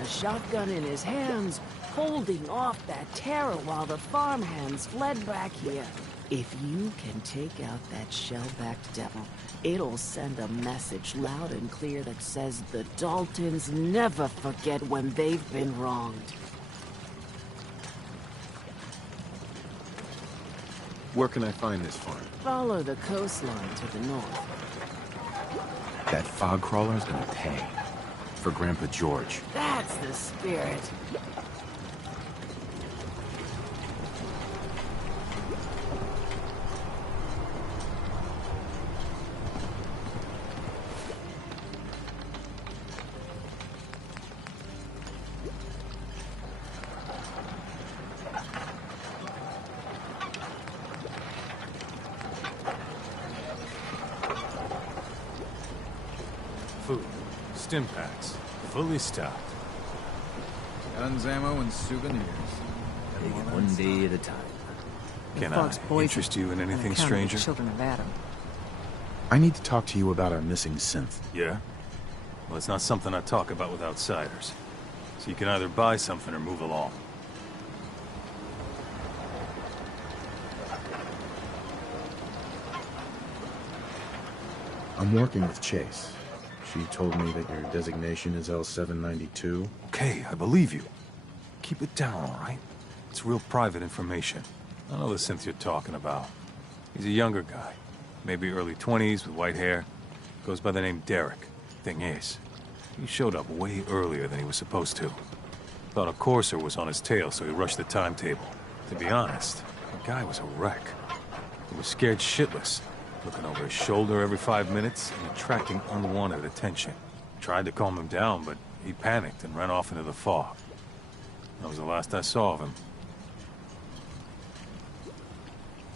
a shotgun in his hands, holding off that terror while the farmhands fled back here. If you can take out that shell-backed devil, it'll send a message loud and clear that says the Daltons never forget when they've been wronged. Where can I find this farm? Follow the coastline to the north. That fog crawler's gonna pay. For Grandpa George. That's the spirit. Food. Stim packs. Fully stocked. Guns, ammo, and souvenirs. Take it one day at a time. Can I interest you in anything, stranger? Children of Adam. I need to talk to you about our missing synth. Yeah? Well, it's not something I talk about with outsiders. So you can either buy something or move along. I'm working with Chase. She told me that your designation is L792. Okay, I believe you. Keep it down, all right? It's real private information. I know the synth you're talking about. He's a younger guy. Maybe early 20s with white hair. Goes by the name Derek. Thing is, he showed up way earlier than he was supposed to. Thought a courser was on his tail, so he rushed the timetable. To be honest, the guy was a wreck. He was scared shitless, looking over his shoulder every 5 minutes and attracting unwanted attention. Tried to calm him down, but he panicked and ran off into the fog. That was the last I saw of him.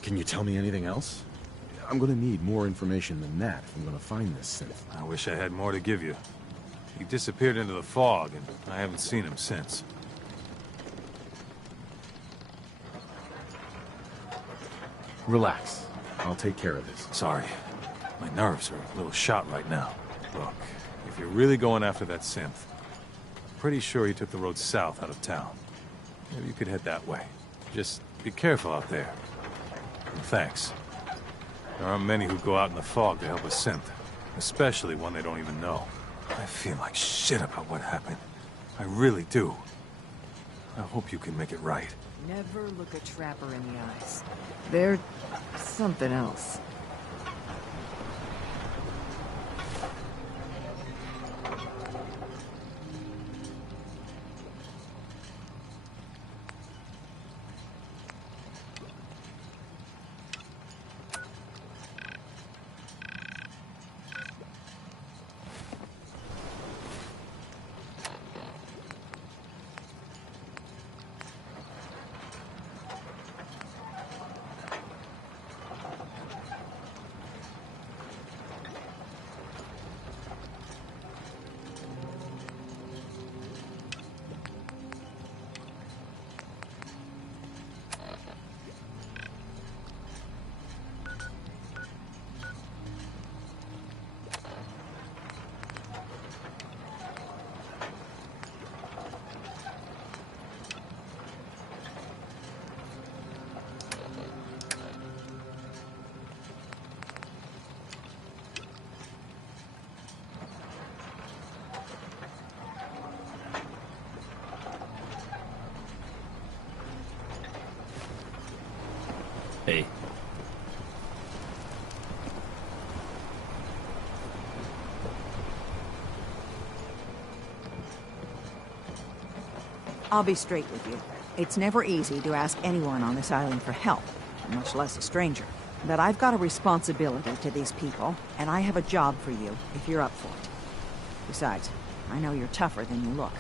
Can you tell me anything else? I'm gonna need more information than that if I'm gonna find this synth. I wish I had more to give you. He disappeared into the fog, and I haven't seen him since. Relax. I'll take care of this. Sorry. My nerves are a little shot right now. Look, if you're really going after that synth, I'm pretty sure he took the road south out of town. Maybe you could head that way. Just be careful out there. And thanks. There aren't many who go out in the fog to help a synth, especially one they don't even know. I feel like shit about what happened. I really do. I hope you can make it right. Never look a trapper in the eyes. They're something else. Hey. I'll be straight with you. It's never easy to ask anyone on this island for help, much less a stranger. But I've got a responsibility to these people, and I have a job for you if you're up for it. Besides, I know you're tougher than you look.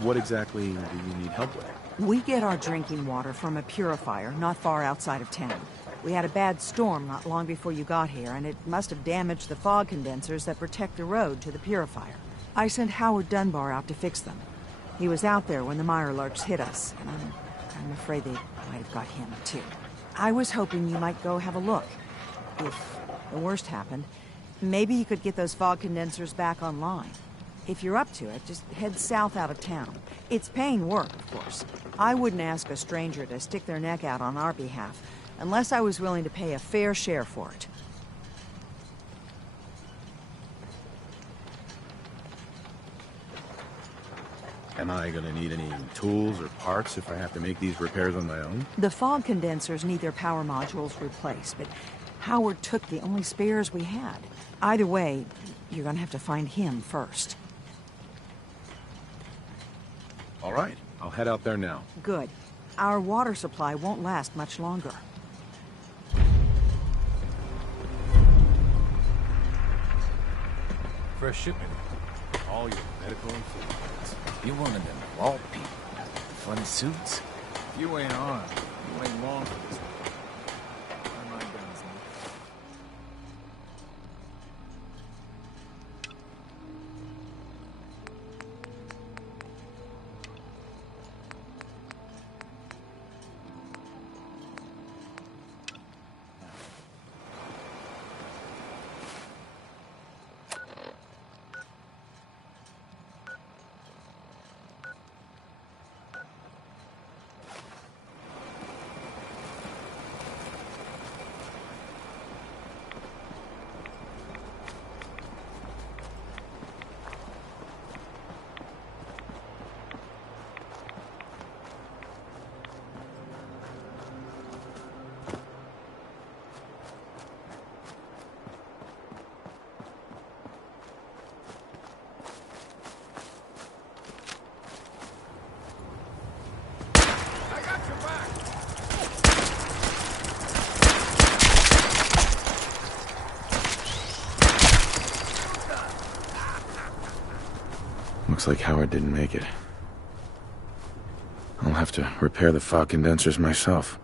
What exactly do you need help with? We get our drinking water from a purifier not far outside of town. We had a bad storm not long before you got here, and it must have damaged the fog condensers that protect the road to the purifier. I sent Howard Dunbar out to fix them. He was out there when the Mirelurks hit us, and I'm afraid they might have got him, too. I was hoping you might go have a look. If the worst happened, maybe you could get those fog condensers back online. If you're up to it, just head south out of town. It's paying work, of course. I wouldn't ask a stranger to stick their neck out on our behalf, unless I was willing to pay a fair share for it. Am I gonna need any tools or parts if I have to make these repairs on my own? The fog condensers need their power modules replaced, but Howard took the only spares we had. Either way, you're gonna have to find him first. All right, I'll head out there now. Good. Our water supply won't last much longer. Fresh shipment. All your medical and food. You're one of them vault people. Funny suits. If you ain't armed, you ain't long for this one. Mind my guns, man. Looks like Howard didn't make it. I'll have to repair the fog condensers myself.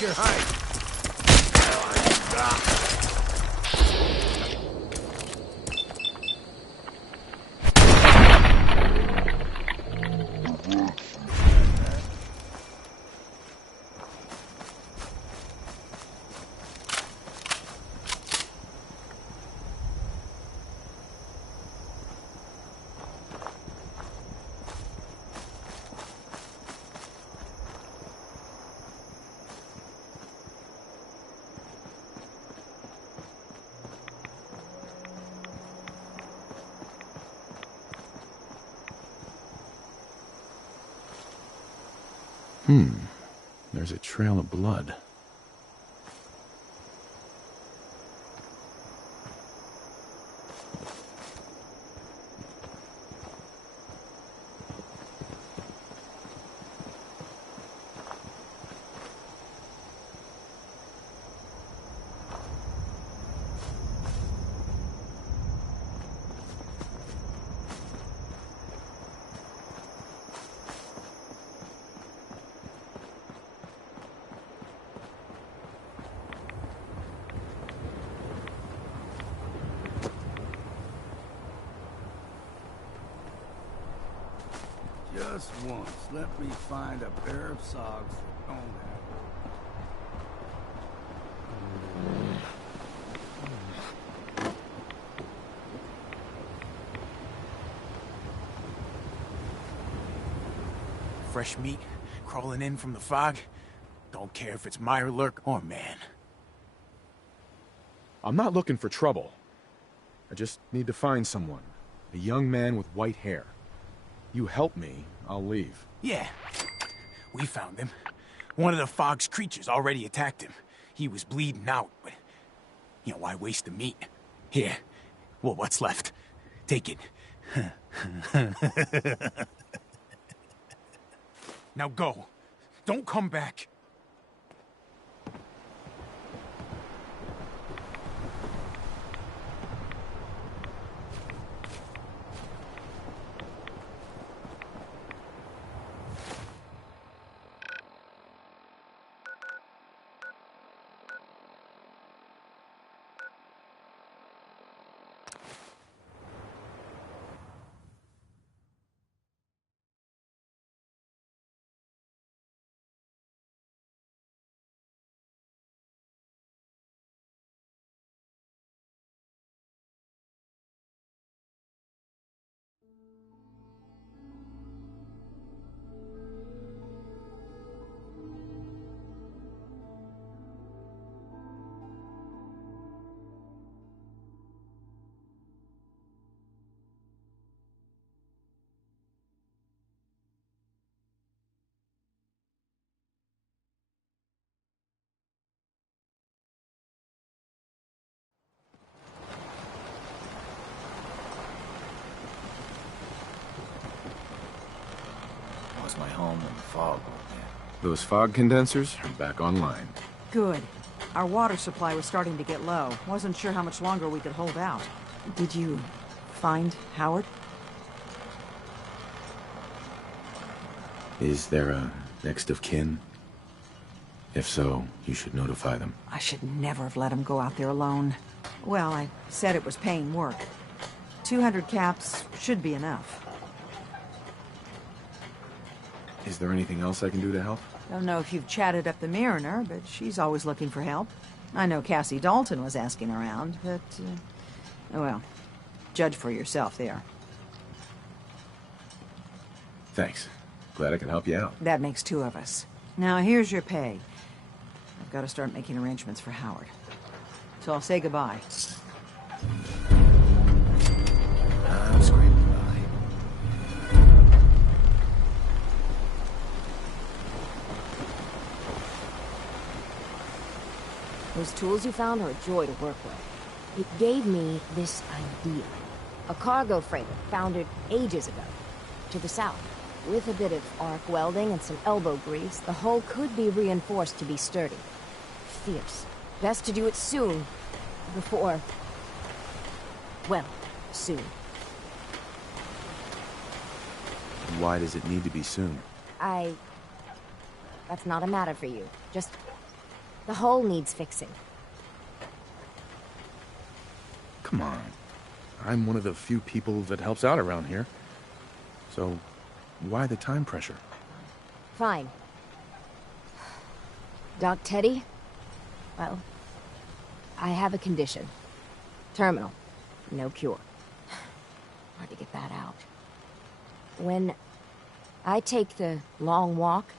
Your height. There's a trail of blood. Just once, let me find a pair of socks that don't have. Fresh meat crawling in from the fog. Don't care if it's Mirelurk or man. I'm not looking for trouble. I just need to find someone. A young man with white hair. You help me, I'll leave. Yeah, we found him. One of the fog's creatures already attacked him. He was bleeding out, but... You know, why waste the meat? Here. Well, what's left? Take it. Now go. Don't come back. Lost my home in the fog, man. Those fog condensers are back online. Good. Our water supply was starting to get low. Wasn't sure how much longer we could hold out. Did you find Howard? Is there a next of kin? If so, you should notify them. I should never have let him go out there alone. Well, I said it was paying work. 200 caps should be enough. Is there anything else I can do to help? Don't know if you've chatted up the Mariner, but she's always looking for help. I know Cassie Dalton was asking around, but, well, judge for yourself there. Thanks. Glad I could help you out. That makes two of us. Now, here's your pay. I've got to start making arrangements for Howard. So I'll say goodbye. I'm scraping by. Those tools you found are a joy to work with. It gave me this idea. A cargo freighter foundered ages ago, to the south. With a bit of arc welding and some elbow grease, the hull could be reinforced to be sturdy. Fierce. Best to do it soon, before... well, soon. Why does it need to be soon? That's not a matter for you. Just... the hull needs fixing. Come on. I'm one of the few people that helps out around here. So, why the time pressure? Fine. Doc Teddy? Well, I have a condition. Terminal. No cure. Hard to get that out. When I take the long walk,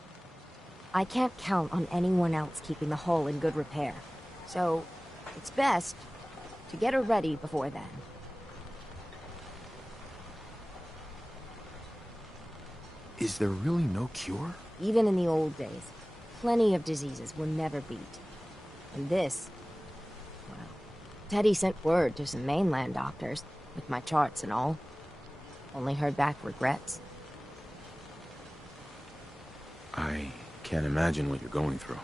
I can't count on anyone else keeping the hull in good repair. So, it's best to get her ready before then. Is there really no cure? Even in the old days, plenty of diseases were never beat. And this, well, Teddy sent word to some mainland doctors, with my charts and all. Only heard back regrets. I can't imagine what you're going through.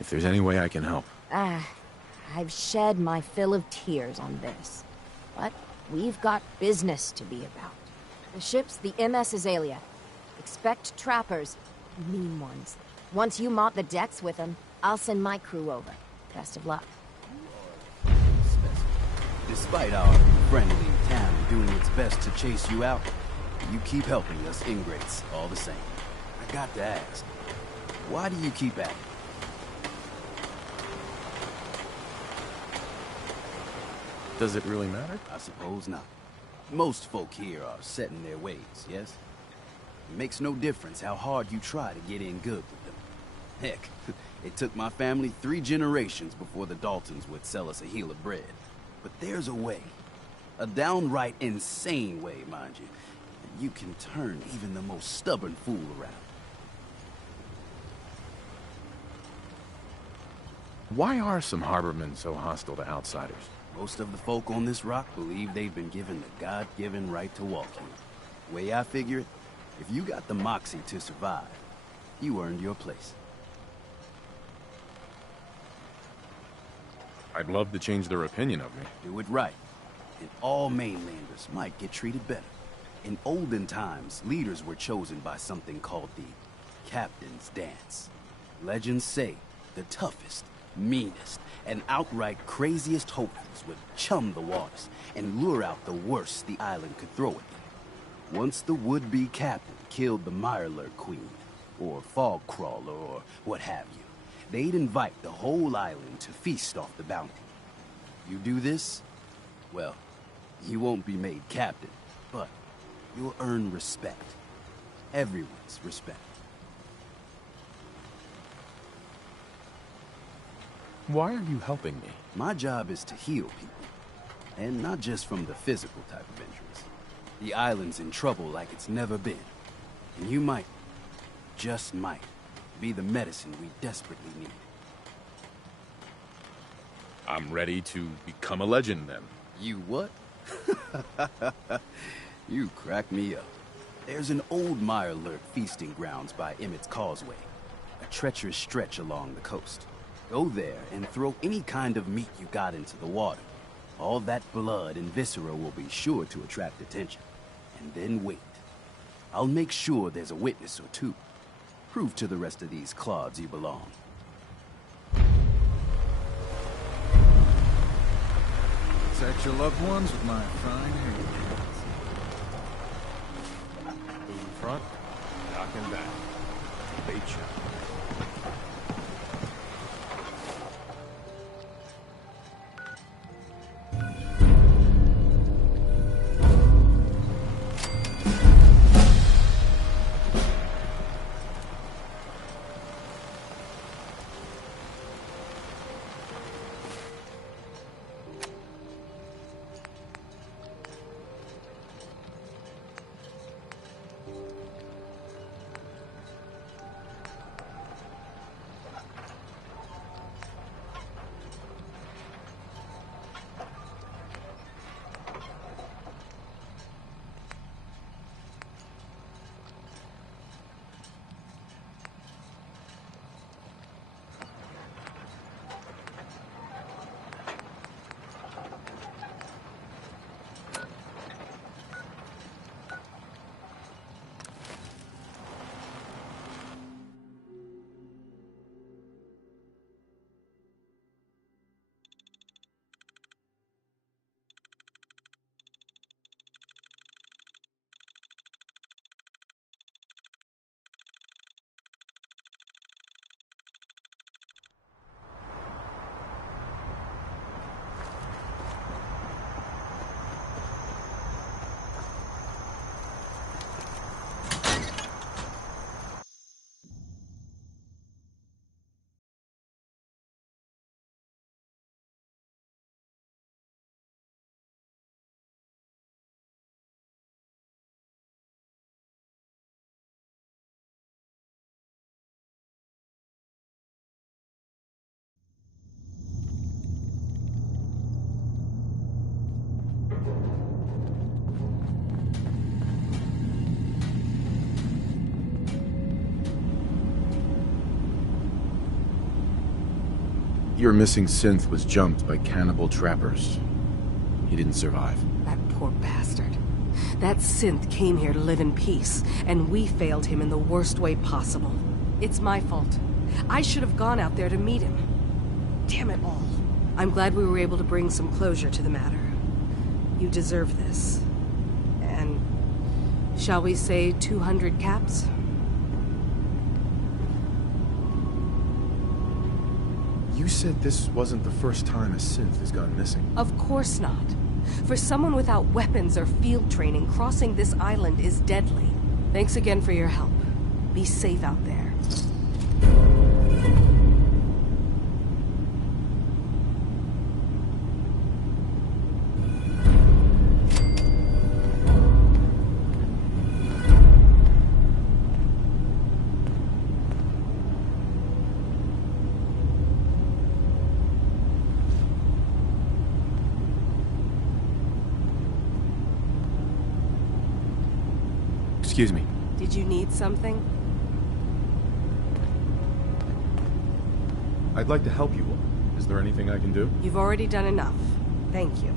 If there's any way I can help. I've shed my fill of tears on this. But we've got business to be about. The ship's the MS Azalea. Expect trappers, mean ones. Once you mop the decks with them, I'll send my crew over. Best of luck. Despite our friendly town doing its best to chase you out, you keep helping us ingrates all the same. I got to ask, why do you keep at it? Does it really matter? I suppose not. Most folk here are set in their ways, yes? It makes no difference how hard you try to get in good with them. Heck, it took my family 3 generations before the Daltons would sell us a heel of bread. But there's a way. A downright insane way, mind you. And you can turn even the most stubborn fool around. Why are some harbormen so hostile to outsiders? Most of the folk on this rock believe they've been given the God-given right to walk here. Way I figure it, if you got the moxie to survive, you earned your place. I'd love to change their opinion of me. Do it right, and all mainlanders might get treated better. In olden times, leaders were chosen by something called the Captain's Dance. Legends say the toughest, meanest, and outright craziest hopefuls would chum the waters and lure out the worst the island could throw at them. Once the would-be captain killed the Mirelurk Queen, or Fog Crawler, or what have you, they'd invite the whole island to feast off the bounty. You do this, well, you won't be made captain, but you'll earn respect. Everyone's respect. Why are you helping me? My job is to heal people, and not just from the physical type of injuries. The island's in trouble like it's never been, and you might, just might, be the medicine we desperately need. I'm ready to become a legend, then. You what? You crack me up. There's an old Mirelurk feasting grounds by Emmett's Causeway, a treacherous stretch along the coast. Go there and throw any kind of meat you got into the water. All that blood and viscera will be sure to attract attention. And then wait. I'll make sure there's a witness or two. Prove to the rest of these clods you belong. Protect your loved ones with my fine hands. Move in front, knock and back. Bait shot. your missing synth was jumped by cannibal trappers. He didn't survive. That poor bastard. That synth came here to live in peace, and we failed him in the worst way possible. It's my fault. I should have gone out there to meet him. Damn it all. I'm glad we were able to bring some closure to the matter. You deserve this. And shall we say 200 caps? You said this wasn't the first time a synth has gone missing. Of course not. For someone without weapons or field training, crossing this island is deadly. Thanks again for your help. Be safe out there. Excuse me. Did you need something? I'd like to help you all. Is there anything I can do? You've already done enough. Thank you.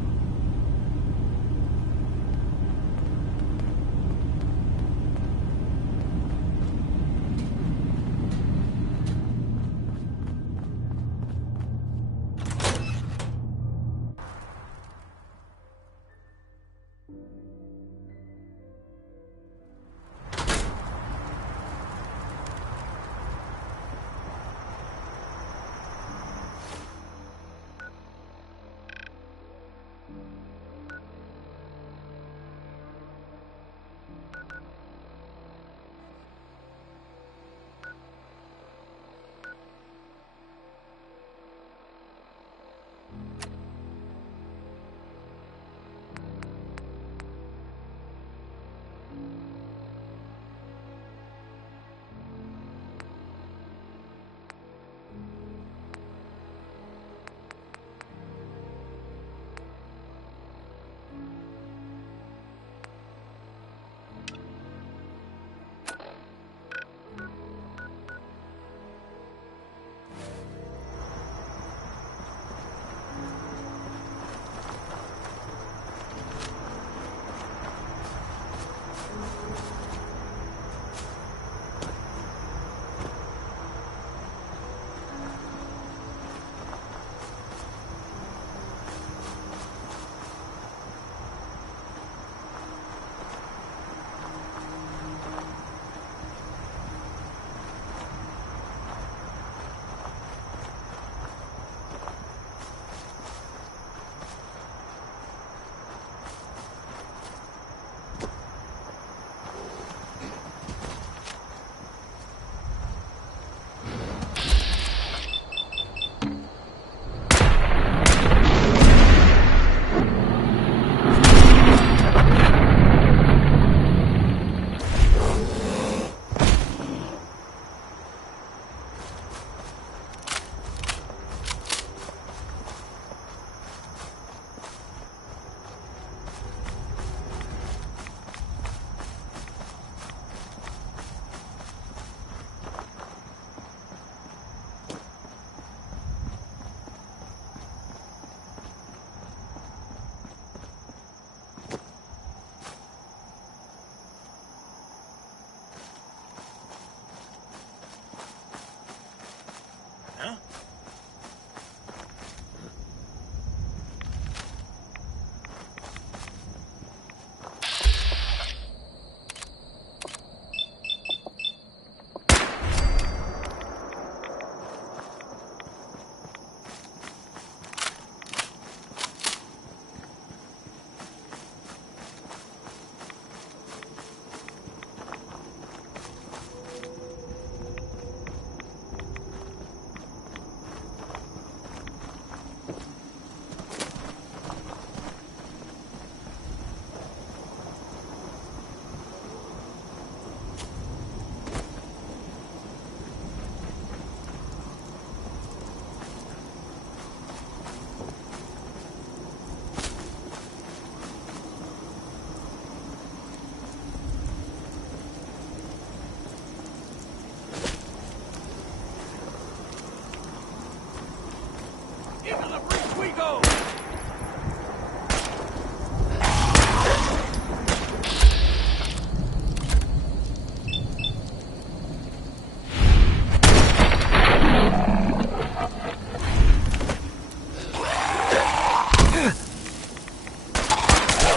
Into the breach we go!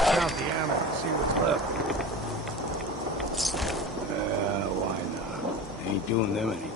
Count the ammo and see what's left. Why not? Ain't doing them any good.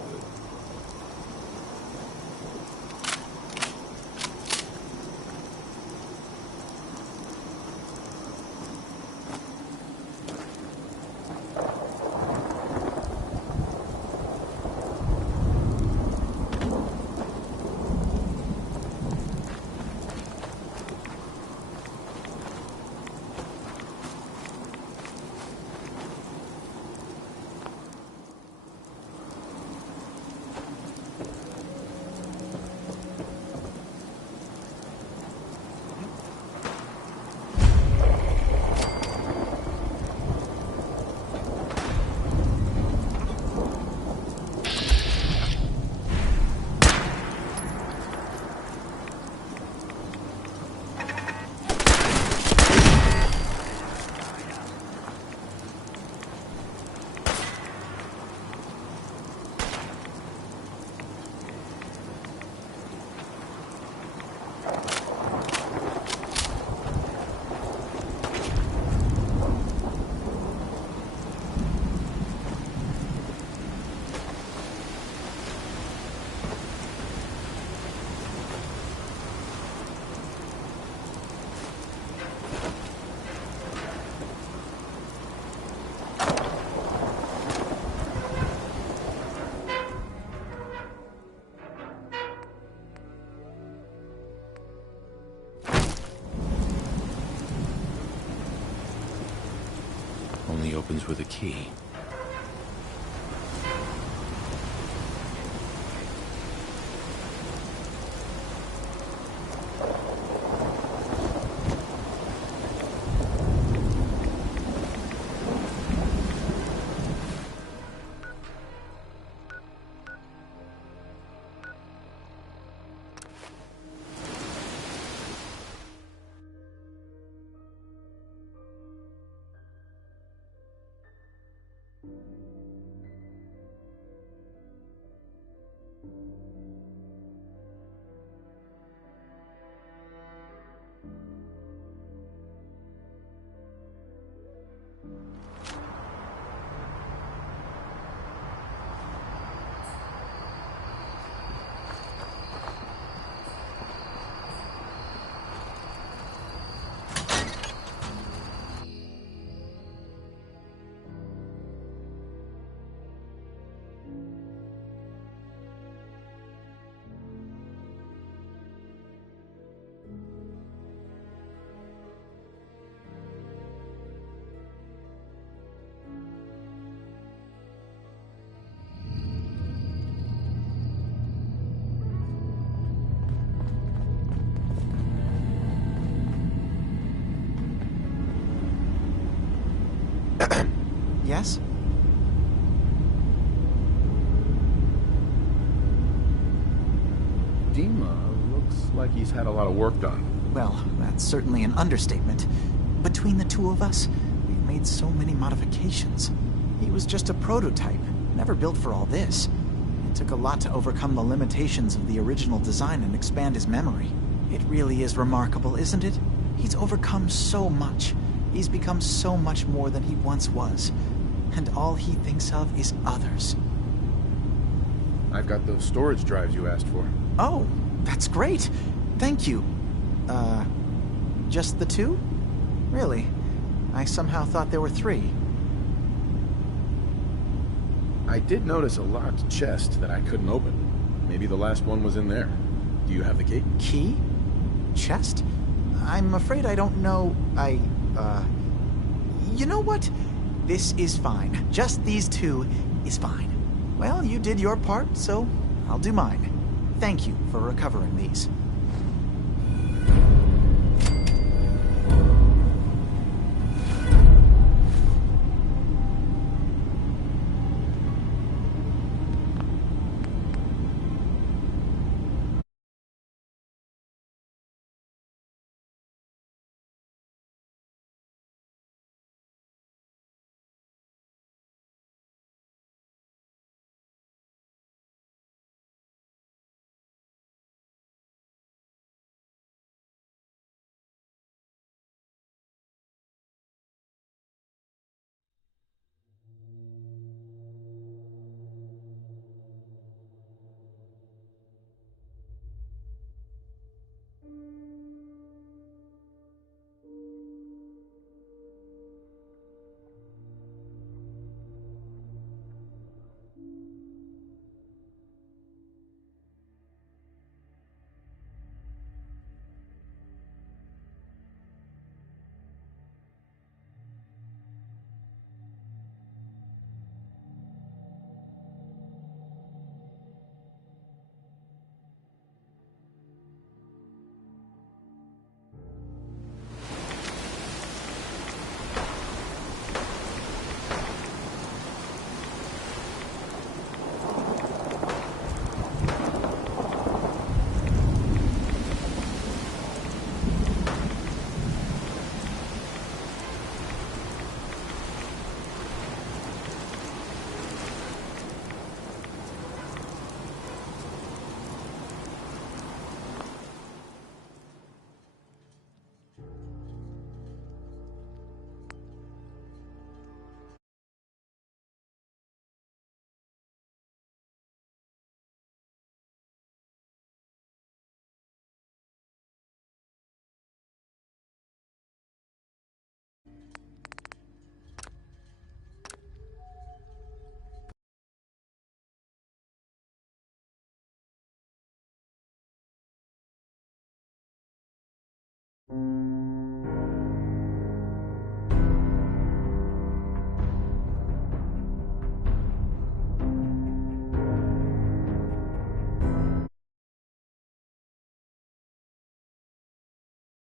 Only opens with a key. Yes? Dima looks like he's had a lot of work done. Well, that's certainly an understatement. Between the two of us, we've made so many modifications. He was just a prototype, never built for all this. It took a lot to overcome the limitations of the original design and expand his memory. It really is remarkable, isn't it? He's overcome so much. He's become so much more than he once was. And all he thinks of is others. I've got those storage drives you asked for. Oh, that's great. Thank you. Just the two? Really? I somehow thought there were three. I did notice a locked chest that I couldn't open. Maybe the last one was in there. Do you have the key? Key? Chest? I'm afraid I don't know. You know what? This is fine. Just these two is fine. Well, you did your part, so I'll do mine. Thank you for recovering these. you.